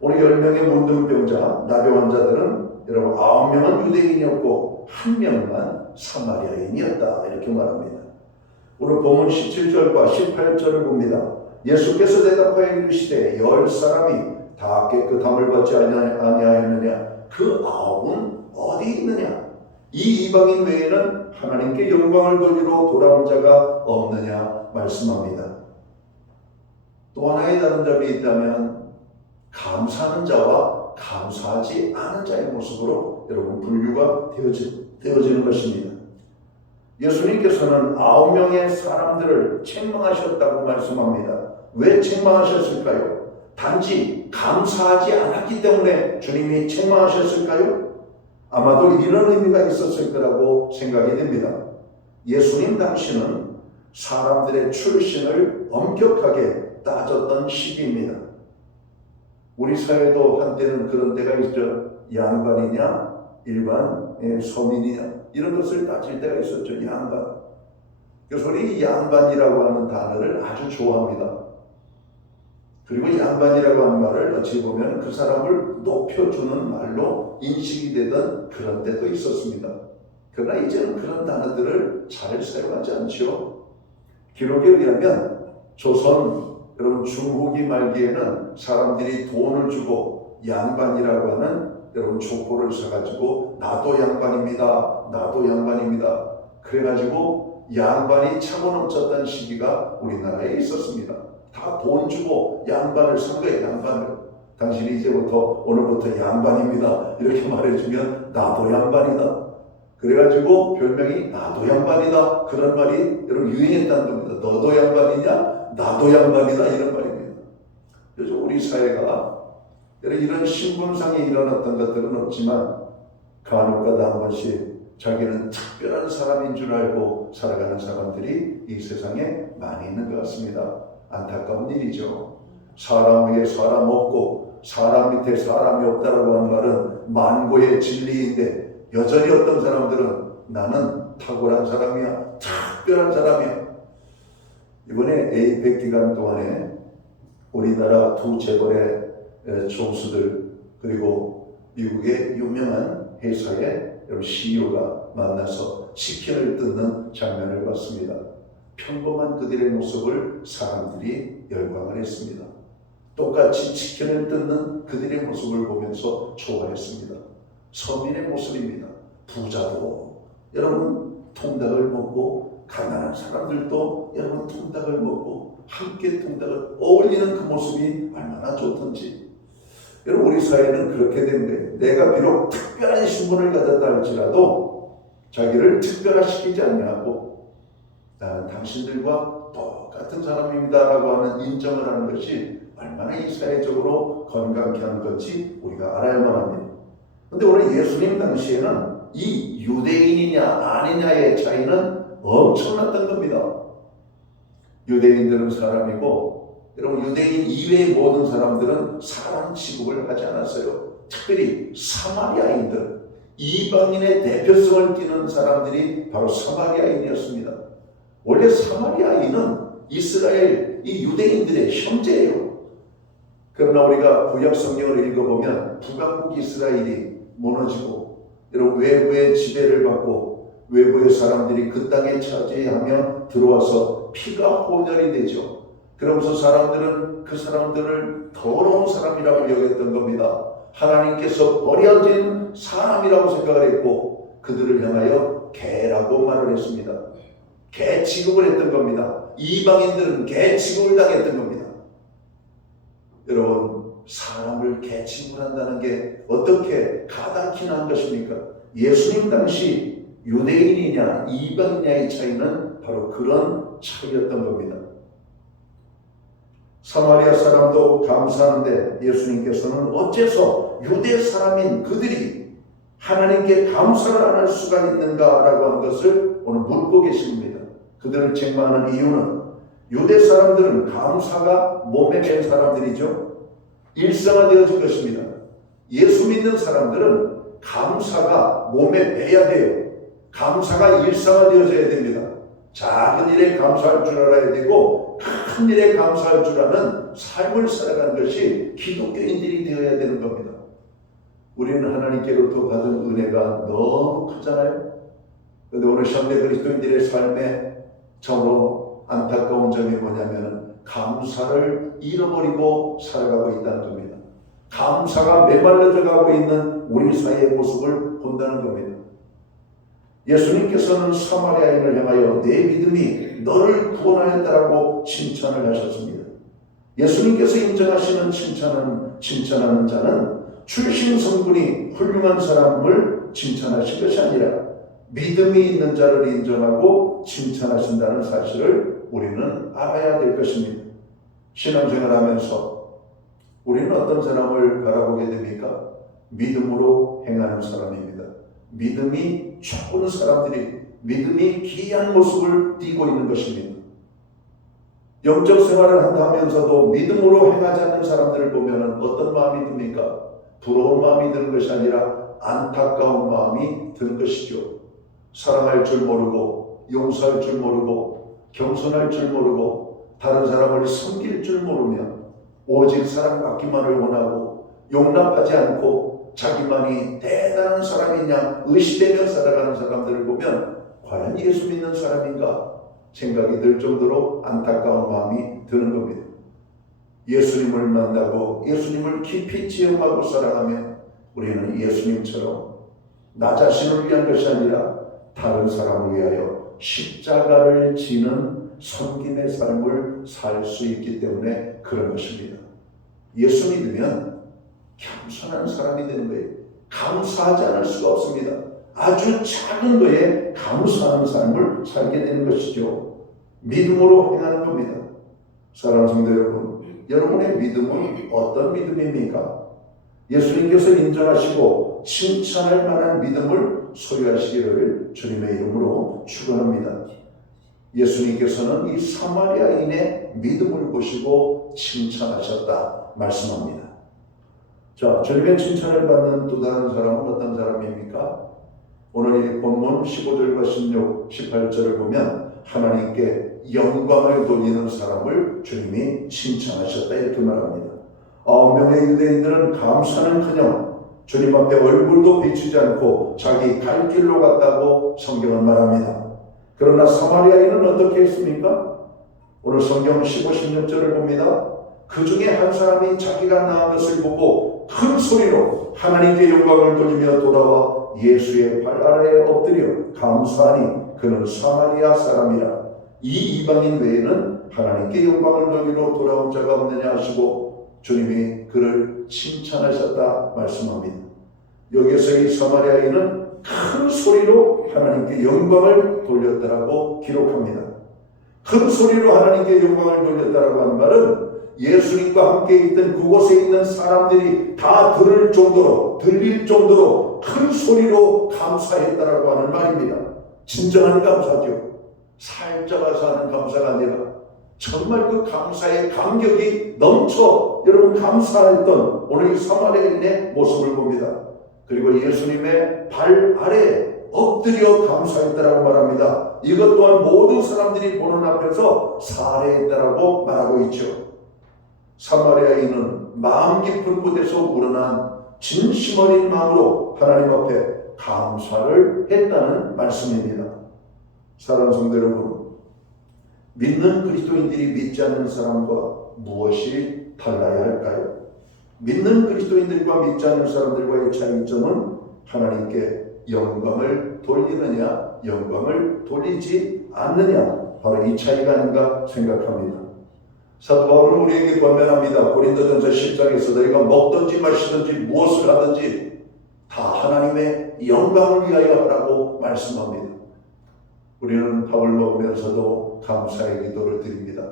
오늘 10명의 문둥병자 나병 환자들은 여러분 9명은 유대인이었고 1명만 사마리아인이었다 이렇게 말합니다. 오늘 본문 17절과 18절을 봅니다. 예수께서 대답하여 이르시되 10사람이 다 깨끗함을 받지 아니하였느냐? 그 9은 어디 있느냐? 이 이방인 외에는 하나님께 영광을 돌리러 돌아온 자가 없느냐 말씀합니다. 또 하나의 다른 점이 있다면 감사하는 자와 감사하지 않은 자의 모습으로 여러분 분류가 되어지는 것입니다. 예수님께서는 9명의 사람들을 책망하셨다고 말씀합니다. 왜 책망하셨을까요? 단지 감사하지 않았기 때문에 주님이 책망하셨을까요? 아마도 이런 의미가 있었을 거라고 생각이 됩니다. 예수님 당시는 사람들의 출신을 엄격하게 따졌던 시기입니다. 우리 사회도 한때는 그런 때가 있죠. 양반이냐 일반 서민이냐 이런 것을 따질 때가 있었죠. 양반. 그래서 우리 양반이라고 하는 단어를 아주 좋아합니다. 그리고 양반이라고 하는 말을 어찌 보면 그 사람을 높여주는 말로 인식이 되던 그런 때도 있었습니다. 그러나 이제는 그런 단어들을 잘 사용하지 않죠. 기록에 의하면 조선 여러분 중후기 말기에는 사람들이 돈을 주고 양반이라고 하는 여러분 족보를 사가지고 나도 양반입니다. 나도 양반입니다. 그래가지고 양반이 차고 넘쳤던 시기가 우리나라에 있었습니다. 다 돈 주고 양반을 산 거예요. 양반을. 당신이 이제부터 오늘부터 양반입니다. 이렇게 말해주면 나도 양반이다. 그래가지고 별명이 나도 양반이다. 그런 말이 여러분 유행했다는 겁니다. 너도 양반이냐? 나도 양반이다. 이런 말입니다. 요즘 우리 사회가 이런 신분상에 일어났던 것들은 없지만 간혹가다 한 번씩 자기는 특별한 사람인 줄 알고 살아가는 사람들이 이 세상에 많이 있는 것 같습니다. 안타까운 일이죠. 사람 위에 사람 없고 사람 밑에 사람이 없다라고 하는 말은 만고의 진리인데 여전히 어떤 사람들은 나는 탁월한 사람이야, 특별한 사람이야. 이번에 APEC 기간 동안에 우리나라 두 재벌의 총수들 그리고 미국의 유명한 회사의 CEO가 만나서 치킨을 뜯는 장면을 봤습니다. 평범한 그들의 모습을 사람들이 열광을 했습니다. 똑같이 치킨을 뜯는 그들의 모습을 보면서 좋아했습니다. 서민의 모습입니다. 부자도 여러분 통닭을 먹고 가난한 사람들도 여러분 통닭을 먹고 함께 통닭을 어울리는 그 모습이 얼마나 좋던지. 여러분 우리 사회는 그렇게 된 거예요. 내가 비록 특별한 신분을 가졌다 할지라도 자기를 특별화시키지 아니하고 나는 당신들과 똑같은 사람입니다라고 하는 인정을 하는 것이 얼마나 이 사회적으로 건강케 하는 건지 우리가 알아야만 합니다. 그런데 오늘 예수님 당시에는 이 유대인이냐 아니냐의 차이는 엄청났던 겁니다. 유대인들은 사람이고 여러분 유대인 이외의 모든 사람들은 사람 취급을 하지 않았어요. 특별히 사마리아인들, 이방인의 대표성을 띠는 사람들이 바로 사마리아인이었습니다. 원래 사마리아인은 이스라엘 이 유대인들의 형제예요. 그러나 우리가 구약 성경을 읽어보면 북왕국 이스라엘이 무너지고 여러분 외부의 지배를 받고 외부의 사람들이 그 땅에 차지하며 들어와서 피가 혼혈이 되죠. 그러면서 사람들은 그 사람들을 더러운 사람이라고 여겼던 겁니다. 하나님께서 버려진 사람이라고 생각을 했고 그들을 향하여 개라고 말을 했습니다. 개 취급을 했던 겁니다. 이방인들은 개 취급을 당했던 겁니다. 여러분 사람을 개 취급을 한다는 게 어떻게 가당키나 한 것입니까? 예수님 당시 유대인이냐 이방인이냐의 차이는 바로 그런 차이였던 겁니다. 사마리아 사람도 감사하는데 예수님께서는 어째서 유대 사람인 그들이 하나님께 감사를 안 할 수가 있는가라고 하는 것을 오늘 묻고 계십니다. 그들을 책망하는 이유는 유대 사람들은 감사가 몸에 밴 사람들이죠. 일상화되어진 것입니다. 예수 믿는 사람들은 감사가 몸에 배야 돼요. 감사가 일상화되어져야 됩니다. 작은 일에 감사할 줄 알아야 되고 큰 일에 감사할 줄 아는 삶을 살아가는 것이 기독교인들이 되어야 되는 겁니다. 우리는 하나님께로부터 받은 은혜가 너무 크잖아요. 그런데 오늘 현대 그리스도인들의 삶에 참으로 안타까운 점이 뭐냐면 감사를 잃어버리고 살아가고 있다는 겁니다. 감사가 메말라져 가고 있는 우리 사회의 모습을 본다는 겁니다. 예수님께서는 사마리아인을 향하여 내 믿음이 너를 구원하였다라고 칭찬을 하셨습니다. 예수님께서 인정하시는 칭찬하는 자는 출신 성분이 훌륭한 사람을 칭찬하신 것이 아니라 믿음이 있는 자를 인정하고 칭찬하신다는 사실을 우리는 알아야 될 것입니다. 신앙생활하면서 우리는 어떤 사람을 바라보게 됩니까? 믿음으로 행하는 사람입니다. 믿음이 좋은 사람들이 믿음이 귀한 모습을 띠고 있는 것입니다. 영적 생활을 한다면서도 믿음으로 행하지 않는 사람들을 보면 어떤 마음이 듭니까? 부러운 마음이 드는 것이 아니라 안타까운 마음이 드는 것이죠. 사랑할 줄 모르고 용서할 줄 모르고 겸손할 줄 모르고 다른 사람을 섬길 줄 모르며 오직 사랑받기만을 원하고 용납하지 않고 자기만이 대단한 사람이냐 의심되며 살아가는 사람들을 보면 과연 예수 믿는 사람인가 생각이 들 정도로 안타까운 마음이 드는 겁니다. 예수님을 만나고 예수님을 깊이 지음하고 사랑하며 우리는 예수님처럼 나 자신을 위한 것이 아니라 다른 사람을 위하여 십자가를 지는 섬김의 삶을 살 수 있기 때문에 그런 것입니다. 예수 믿으면 겸손한 사람이 되는 거예요. 감사하지 않을 수가 없습니다. 아주 작은 거에 감사하는 삶을 살게 되는 것이죠. 믿음으로 행하는 겁니다. 사랑하는 성도 여러분, 여러분의 믿음은 어떤 믿음입니까? 예수님께서 인정하시고 칭찬할 만한 믿음을 소유하시기를 주님의 이름으로 축원합니다. 예수님께서는 이 사마리아인의 믿음을 보시고 칭찬하셨다 말씀합니다. 자, 주님의 칭찬을 받는 또 다른 사람은 어떤 사람입니까? 오늘 이 본문 15절과 16, 18절을 보면 하나님께 영광을 돌리는 사람을 주님이 칭찬하셨다 이렇게 말합니다. 9명의 유대인들은 감사는커녕 주님 앞에 얼굴도 비추지 않고 자기 갈 길로 갔다고 성경은 말합니다. 그러나 사마리아인은 어떻게 했습니까? 오늘 성경 15, 16절을 봅니다. 그 중에 한 사람이 자기가 낳은 것을 보고 큰 소리로 하나님께 영광을 돌리며 돌아와 예수의 발 아래에 엎드려 감사하니 그는 사마리아 사람이라. 이 이방인 외에는 하나님께 영광을 돌리러 돌아온 자가 없느냐 하시고 주님이 그를 칭찬하셨다 말씀합니다. 여기서 이 사마리아인은 큰 소리로 하나님께 영광을 돌렸다라고 기록합니다. 큰 소리로 하나님께 영광을 돌렸다라고 하는 말은 예수님과 함께 있던 그곳에 있는 사람들이 다 들릴 정도로 큰 소리로 감사했다라고 하는 말입니다. 진정한 감사죠. 살짝 와서 하는 감사가 아니라 정말 그 감사의 감격이 넘쳐 여러분 감사했던 오늘 이 사마리아인의 모습을 봅니다. 그리고 예수님의 발 아래에 엎드려 감사했다라고 말합니다. 이것 또한 모든 사람들이 보는 앞에서 살해했다라고 말하고 있죠. 사마리아인은 마음 깊은 곳에서 우러난 진심 어린 마음으로 하나님 앞에 감사를 했다는 말씀입니다. 사랑하는 성도 여러분, 믿는 그리스도인들이 믿지 않는 사람과 무엇이 달라야 할까요? 믿는 그리스도인들과 믿지 않는 사람들과의 차이점은 하나님께 영광을 돌리느냐 영광을 돌리지 않느냐, 바로 이 차이가 아닌가 생각합니다. 사도 바울은 우리에게 권면합니다. 고린도전서 10장에서 너희가 먹든지 마시든지 무엇을 하든지 다 하나님의 영광을 위하여 하라고 말씀합니다. 우리는 밥을 먹으면서도 감사의 기도를 드립니다.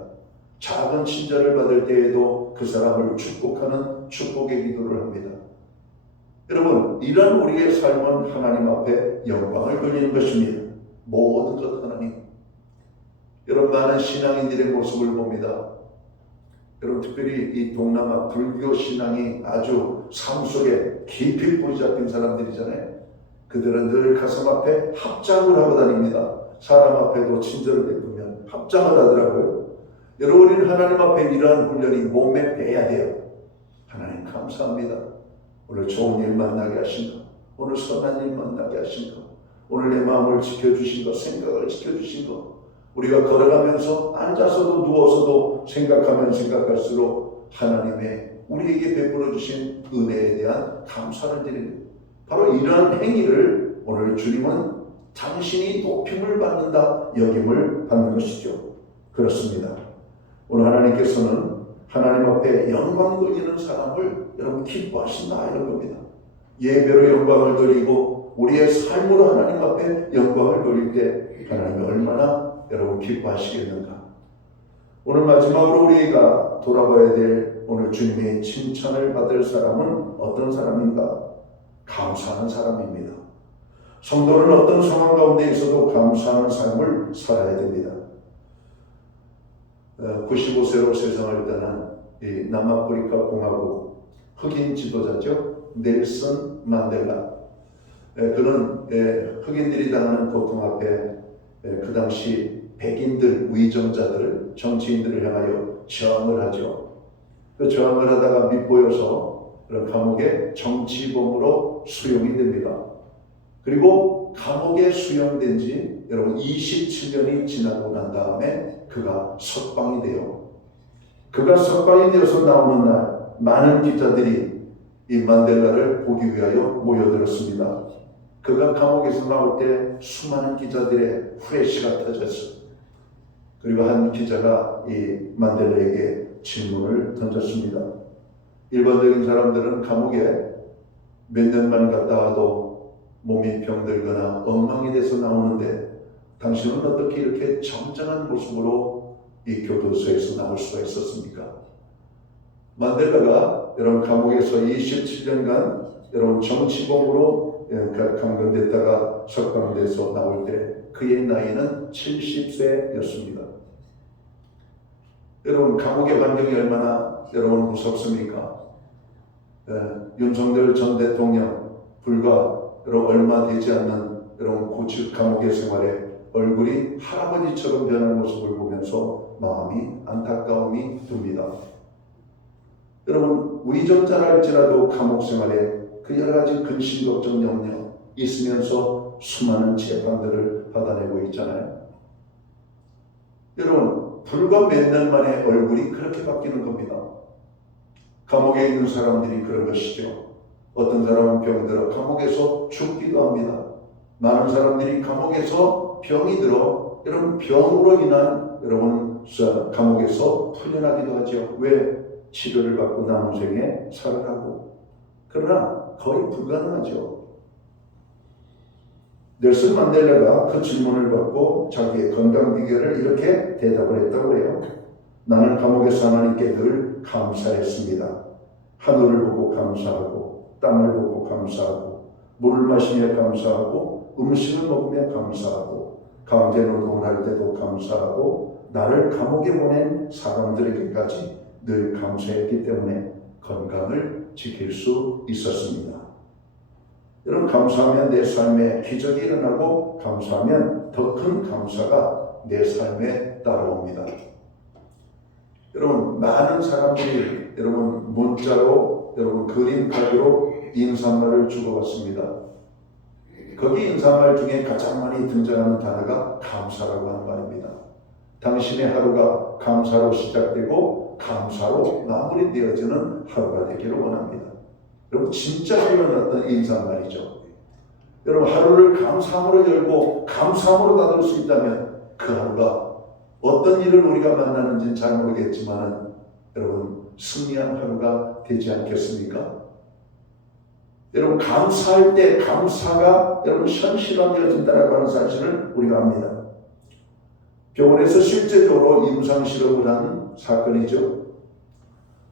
작은 친절을 받을 때에도 그 사람을 축복하는 축복의 기도를 합니다. 여러분, 이런 우리의 삶은 하나님 앞에 영광을 돌리는 것입니다. 모든 것 하나님. 여러분, 많은 신앙인들의 모습을 봅니다. 여러분, 특별히 이 동남아 불교 신앙이 아주 삶 속에 깊이 뿌리 잡힌 사람들이잖아요. 그들은 늘 가슴 앞에 합장을 하고 다닙니다. 사람 앞에도 친절을 베푸면 합장을 하더라고요. 여러분, 우리는 하나님 앞에 이러한 훈련이 몸에 배야 돼요. 하나님 감사합니다. 오늘 좋은 일 만나게 하신 것, 오늘 선한 일 만나게 하신 것, 오늘 내 마음을 지켜주신 것, 생각을 지켜주신 것, 우리가 걸어가면서 앉아서도 누워서도 생각하면 생각할수록 하나님의 우리에게 베풀어 주신 은혜에 대한 감사를 드립니다. 바로 이러한 행위를 오늘 주님은 당신이 높임을 받는다, 여김을 받는 것이죠. 그렇습니다. 오늘 하나님께서는 하나님 앞에 영광 돌리는 사람을 여러분 기뻐하신다 이런 겁니다. 예배로 영광을 돌리고 우리의 삶으로 하나님 앞에 영광을 돌릴 때 하나님이 얼마나 여러분 기뻐하시겠는가. 오늘 마지막으로 우리가 돌아봐야 될 오늘 주님의 칭찬을 받을 사람은 어떤 사람인가? 감사하는 사람입니다. 성도는 어떤 상황 가운데 있어도 감사하는 삶을 살아야 됩니다. 95세로 세상을 떠난 이 남아프리카 공화국 흑인 지도자죠. 넬슨 만델라. 그는 흑인들이 당하는 고통 앞에 그 당시 백인들, 위정자들, 정치인들을 향하여 저항을 하죠. 그 저항을 하다가 밉보여서 그런 감옥에 정치범으로 수용이 됩니다. 그리고 감옥에 수용된 지 여러분 27년이 지나고 난 다음에 그가 석방이 돼요. 그가 석방이 되어서 나오는 날 많은 기자들이 이 만델라를 보기 위하여 모여들었습니다. 그가 감옥에서 나올 때 수많은 기자들의 후레쉬가 터졌어요. 그리고 한 기자가 이 만델라에게 질문을 던졌습니다. 일반적인 사람들은 감옥에 몇 년만 갔다 와도 몸이 병들거나 엉망이 돼서 나오는데 당신은 어떻게 이렇게 정정한 모습으로 이 교도소에서 나올 수가 있었습니까? 만델라가 여러분 감옥에서 27년간 여러분 정치범으로 감금됐다가 석방돼서 나올 때 그의 나이는 70세였습니다. 여러분 감옥의 환경이 얼마나 여러분 무섭습니까? 윤석열 전 대통령 불과 여러분 얼마 되지 않는 여러분 고칠 감옥의 생활에 얼굴이 할아버지처럼 변한 모습을 보면서 마음이 안타까움이 듭니다. 여러분 위정자랄지라도 감옥 생활에 그 여러 가지 근심 걱정 염려 있으면서 수많은 재판들을 받아내고 있잖아요. 여러분, 불과 몇 년 만에 얼굴이 그렇게 바뀌는 겁니다. 감옥에 있는 사람들이 그런 것이죠. 어떤 사람은 병들어 감옥에서 죽기도 합니다. 많은 사람들이 감옥에서 병이 들어 여러분 병으로 인한 여러분 감옥에서 풀려나기도 하죠. 왜? 치료를 받고 남은 생에 살아가고. 그러나 거의 불가능하죠. 넬슨 만델라가 그 질문을 받고 자기의 건강 비결을 이렇게 대답을 했다고 해요. 나는 감옥에서 하나님께 늘 감사했습니다. 하늘을 보고 감사하고 땅을 보고 감사하고 물을 마시며 감사하고 음식을 먹으며 감사하고 강제 노동을 할 때도 감사하고 나를 감옥에 보낸 사람들에게까지 늘 감사했기 때문에 건강을 지킬 수 있었습니다. 여러분, 감사하면 내 삶에 기적이 일어나고 감사하면 더 큰 감사가 내 삶에 따라옵니다. 여러분, 많은 사람들이 여러분 문자로 여러분 그림 카드로 인사말을 주고받습니다. 거기 인사말 중에 가장 많이 등장하는 단어가 감사라고 하는 말입니다. 당신의 하루가 감사로 시작되고 감사로 마무리되어지는 하루가 되기를 원합니다. 여러분, 진짜 그런 어떤 인사말이죠. 여러분, 하루를 감사함으로 열고 감사함으로 닫을 수 있다면 그 하루가 어떤 일을 우리가 만나는지는 잘 모르겠지만 여러분, 승리한 하루가 되지 않겠습니까? 여러분, 감사할 때 감사가 여러분 현실화되어진다라고 하는 사실을 우리가 압니다. 병원에서 실제적으로 임상실험을 한 사건이죠.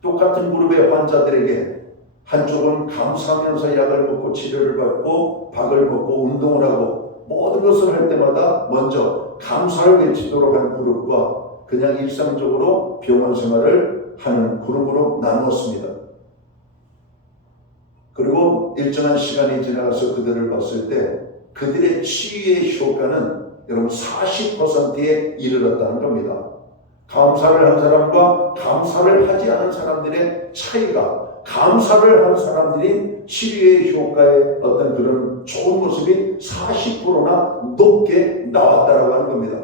똑같은 그룹의 환자들에게 한쪽은 감사하면서 약을 먹고 치료를 받고 박을 먹고 운동을 하고 모든 것을 할 때마다 먼저 감사를 외치도록 한 그룹과 그냥 일상적으로 병원 생활을 하는 그룹으로 나누었습니다. 그리고 일정한 시간이 지나가서 그들을 봤을 때 그들의 치유의 효과는 여러분 40%에 이르렀다는 겁니다. 감사를 한 사람과 감사를 하지 않은 사람들의 차이가 감사를 한 사람들이 치료의 효과의 어떤 그런 좋은 모습이 40%나 높게 나왔다라고 하는 겁니다.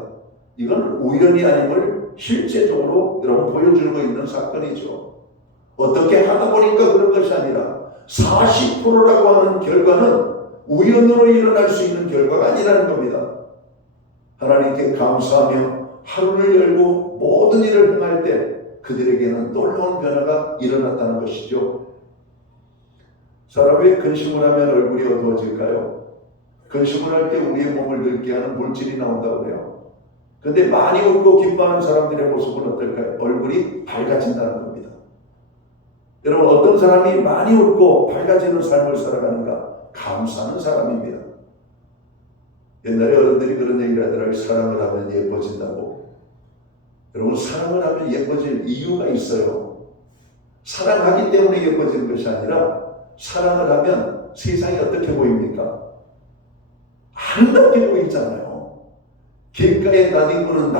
이건 우연이 아님을 실제적으로 여러분 보여주고 있는 사건이죠. 어떻게 하다 보니까 그런 것이 아니라 40%라고 하는 결과는 우연으로 일어날 수 있는 결과가 아니라는 겁니다. 하나님께 감사하며 하루를 열고 모든 일을 행할 때 그들에게는 놀라운 변화가 일어났다는 것이죠. 사람이 근심을 하면 얼굴이 어두워질까요? 근심을 할 때 우리의 몸을 늙게 하는 물질이 나온다고 해요. 그런데 많이 웃고 기뻐하는 사람들의 모습은 어떨까요? 얼굴이 밝아진다는 겁니다. 여러분, 어떤 사람이 많이 웃고 밝아지는 삶을 살아가는가? 감사하는 사람입니다. 옛날에 어른들이 그런 얘기를 하더라고요. 사랑을 하면 예뻐진다고. 여러분, 사랑을 하면 예뻐질 이유가 있어요. 사랑하기 때문에 예뻐지는 것이 아니라 사랑을 하면 세상이 어떻게 보입니까? 아름답게 보이잖아요. 길가에 나뒹구는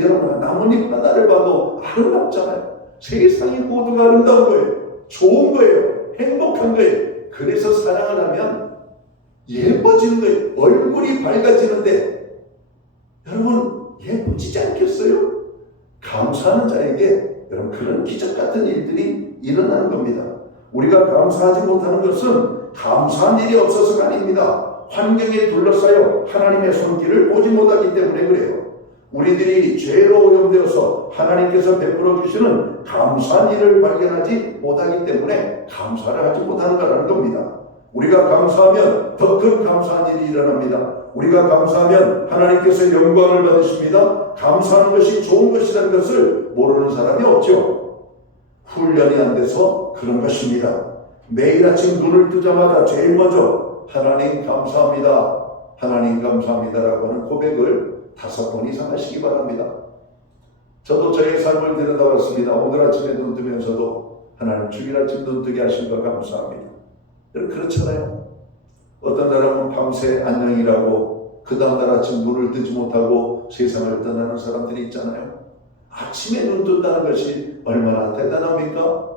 여러분, 나뭇잎 하나를 봐도 아름답잖아요. 세상이 모두가 아름다운 거예요. 좋은 거예요. 행복한 거예요. 그래서 사랑을 하면 예뻐지는 거예요. 얼굴이 밝아지는데 여러분, 예뻐지지 않겠어요? 감사하는 자에게 여러분 그런 기적 같은 일들이 일어나는 겁니다. 우리가 감사하지 못하는 것은 감사한 일이 없어서가 아닙니다. 환경에 둘러싸여 하나님의 손길을 보지 못하기 때문에 그래요. 우리들이 죄로 오염되어서 하나님께서 베풀어 주시는 감사한 일을 발견하지 못하기 때문에 감사를 하지 못하는 거라는 겁니다. 우리가 감사하면 더 큰 감사한 일이 일어납니다. 우리가 감사하면 하나님께서 영광을 받으십니다. 감사하는 것이 좋은 것이라는 것을 모르는 사람이 없죠. 훈련이 안 돼서 그런 것입니다. 매일 아침 눈을 뜨자마자 제일 먼저 하나님 감사합니다, 하나님 감사합니다라고 하는 고백을 5번 이상 하시기 바랍니다. 저도 저의 삶을 들여다봤습니다. 오늘 아침에 눈 뜨면서도 하나님 주일 아침 눈 뜨게 하신 것 감사합니다. 그렇잖아요. 어떤 사람은 밤새 안녕이라고 그 다음날 아침 눈을 뜨지 못하고 세상을 떠나는 사람들이 있잖아요. 아침에 눈 뜬다는 것이 얼마나 대단합니까?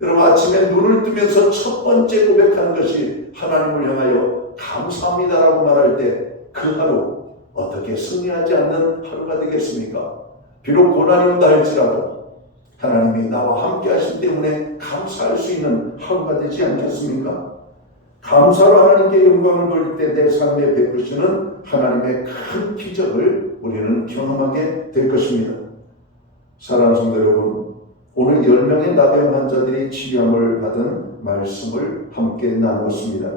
여러분, 아침에 눈을 뜨면서 첫 번째 고백하는 것이 하나님을 향하여 감사합니다라고 말할 때 그 하루 어떻게 승리하지 않는 하루가 되겠습니까? 비록 고난이 온다 할지라도 하나님이 나와 함께 하신 때문에 감사할 수 있는 하루가 되지 않겠습니까? 감사로 하나님께 영광을 돌릴 때 내 삶에 베푸시는 하나님의 큰 기적을 우리는 경험하게 될 것입니다. 사랑하는 성도 여러분, 오늘 10명의 나병 환자들이 치료함을 받은 말씀을 함께 나누었습니다.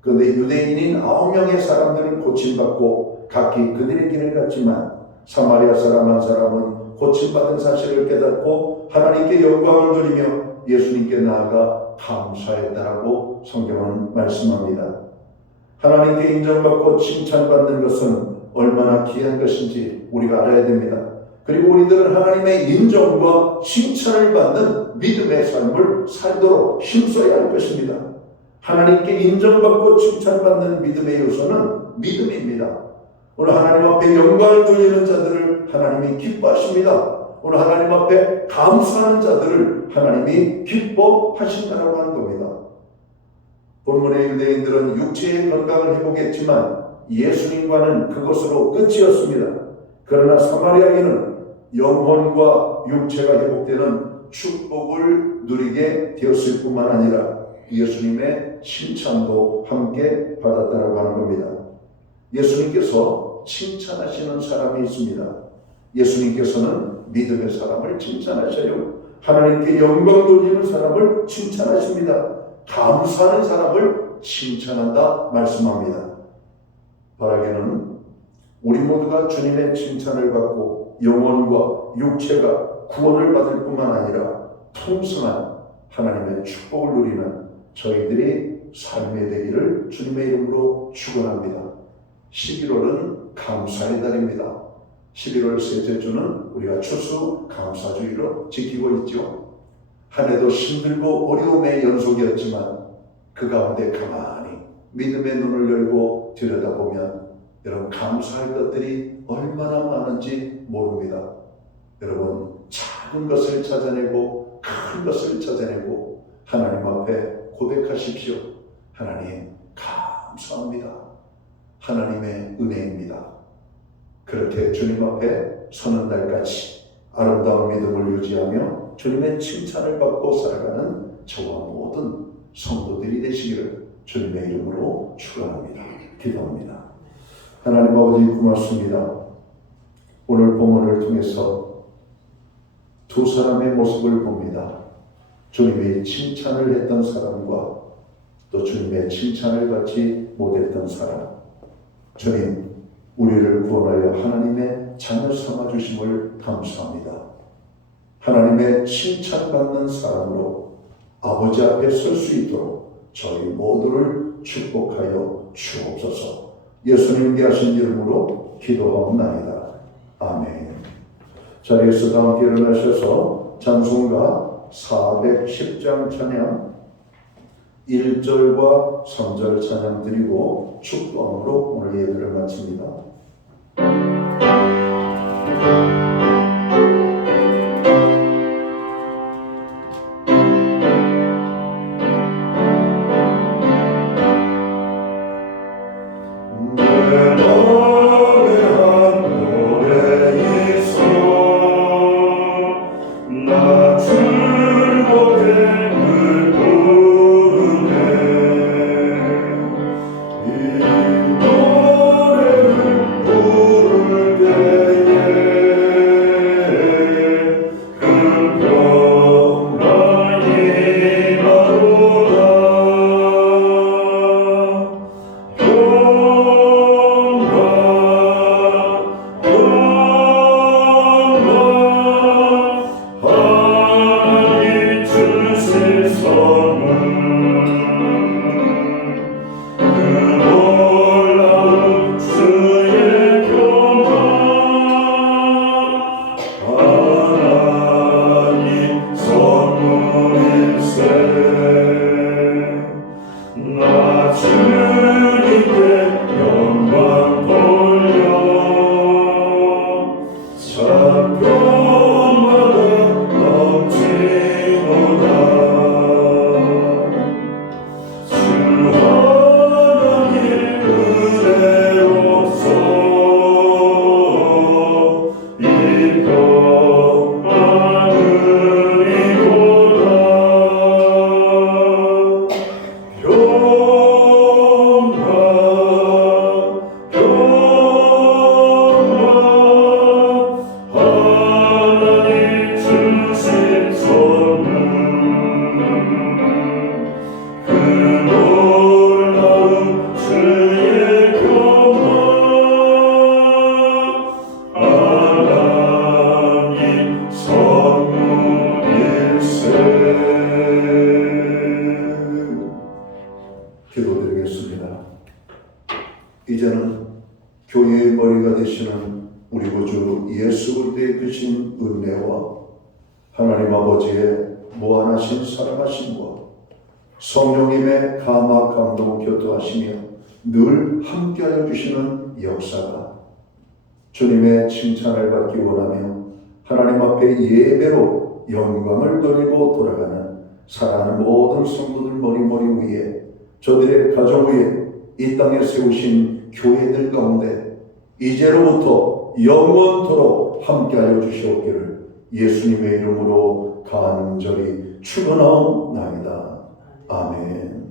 그런데 유대인인 9명의 사람들은 고침받고 각기 그들의 길을 갔지만 사마리아 사람 한 사람은 고침받은 사실을 깨닫고 하나님께 영광을 돌리며 예수님께 나아가 감사했다라고 성경은 말씀합니다. 하나님께 인정받고 칭찬받는 것은 얼마나 귀한 것인지 우리가 알아야 됩니다. 그리고 우리들은 하나님의 인정과 칭찬을 받는 믿음의 삶을 살도록 힘써야 할 것입니다. 하나님께 인정받고 칭찬받는 믿음의 요소는 믿음입니다. 오늘 하나님 앞에 영광을 돌리는 자들을 하나님이 기뻐하십니다. 오늘 하나님 앞에 감사하는 자들을 하나님이 기뻐하신다라고 하는 겁니다. 본문의 유대인들은 육체의 건강을 회복했지만 예수님과는 그것으로 끝이었습니다. 그러나 사마리아인은 영혼과 육체가 회복되는 축복을 누리게 되었을 뿐만 아니라 예수님의 칭찬도 함께 받았다라고 하는 겁니다. 예수님께서 칭찬하시는 사람이 있습니다. 예수님께서는 믿음의 사람을 칭찬하셔요. 하나님께 영광 돌리는 사람을 칭찬하십니다. 감사하는 사람을 칭찬한다 말씀합니다. 바라기는 우리 모두가 주님의 칭찬을 받고 영혼과 육체가 구원을 받을 뿐만 아니라 풍성한 하나님의 축복을 누리는 저희들이 삶의 되기를 주님의 이름으로 축원합니다. 11월은 감사의 달입니다. 11월 셋째 주는 우리가 추수 감사주의로 지키고 있죠. 한 해도 힘들고 어려움의 연속이었지만 그 가운데 가만히 믿음의 눈을 열고 들여다보면 여러분 감사할 것들이 얼마나 많은지 모릅니다. 여러분 작은 것을 찾아내고 큰 것을 찾아내고 하나님 앞에 고백하십시오. 하나님 감사합니다. 하나님의 은혜입니다. 그렇게 주님 앞에 서는 날까지 아름다운 믿음을 유지하며 주님의 칭찬을 받고 살아가는 저와 모든 성도들이 되시기를 주님의 이름으로 축원합니다. 기도합니다. 하나님 아버지 고맙습니다. 오늘 본문을 통해서 두 사람의 모습을 봅니다. 주님의 칭찬을 했던 사람과 또 주님의 칭찬을 받지 못했던 사람. 주님, 우리를 구원하여 하나님의 자녀 삼아주심을 감사합니다. 하나님의 칭찬받는 사람으로 아버지 앞에 설 수 있도록 저희 모두를 축복하여 주옵소서. 예수님께 하신 이름으로 기도하옵나이다. 아멘. 자리에서 다 함께 일어나셔서 찬송가 410장 찬양 1절과 3절 찬양 드리고 축도함으로 오늘 예배를 마칩니다. 이 노래를 부를 때에 기도드리겠습니다. 이제는 교회의 머리가 되시는 우리 구주 예수 그리스도의 크신 은혜와 하나님 아버지의 무한하신 사랑하심과 성령님의 감화 감동 교통하시며 늘 함께하여 주시는 역사가 주님의 칭찬을 받기 원하며 하나님 앞에 예배로 영광을 돌리고 돌아가는 사랑하는 모든 성도들 머리 위에 저들의 가정 위에 이 땅에 세우신 교회들 가운데 이제로부터 영원토록 함께하여 주시옵기를 예수님의 이름으로 간절히 축원하옵나이다. 아멘.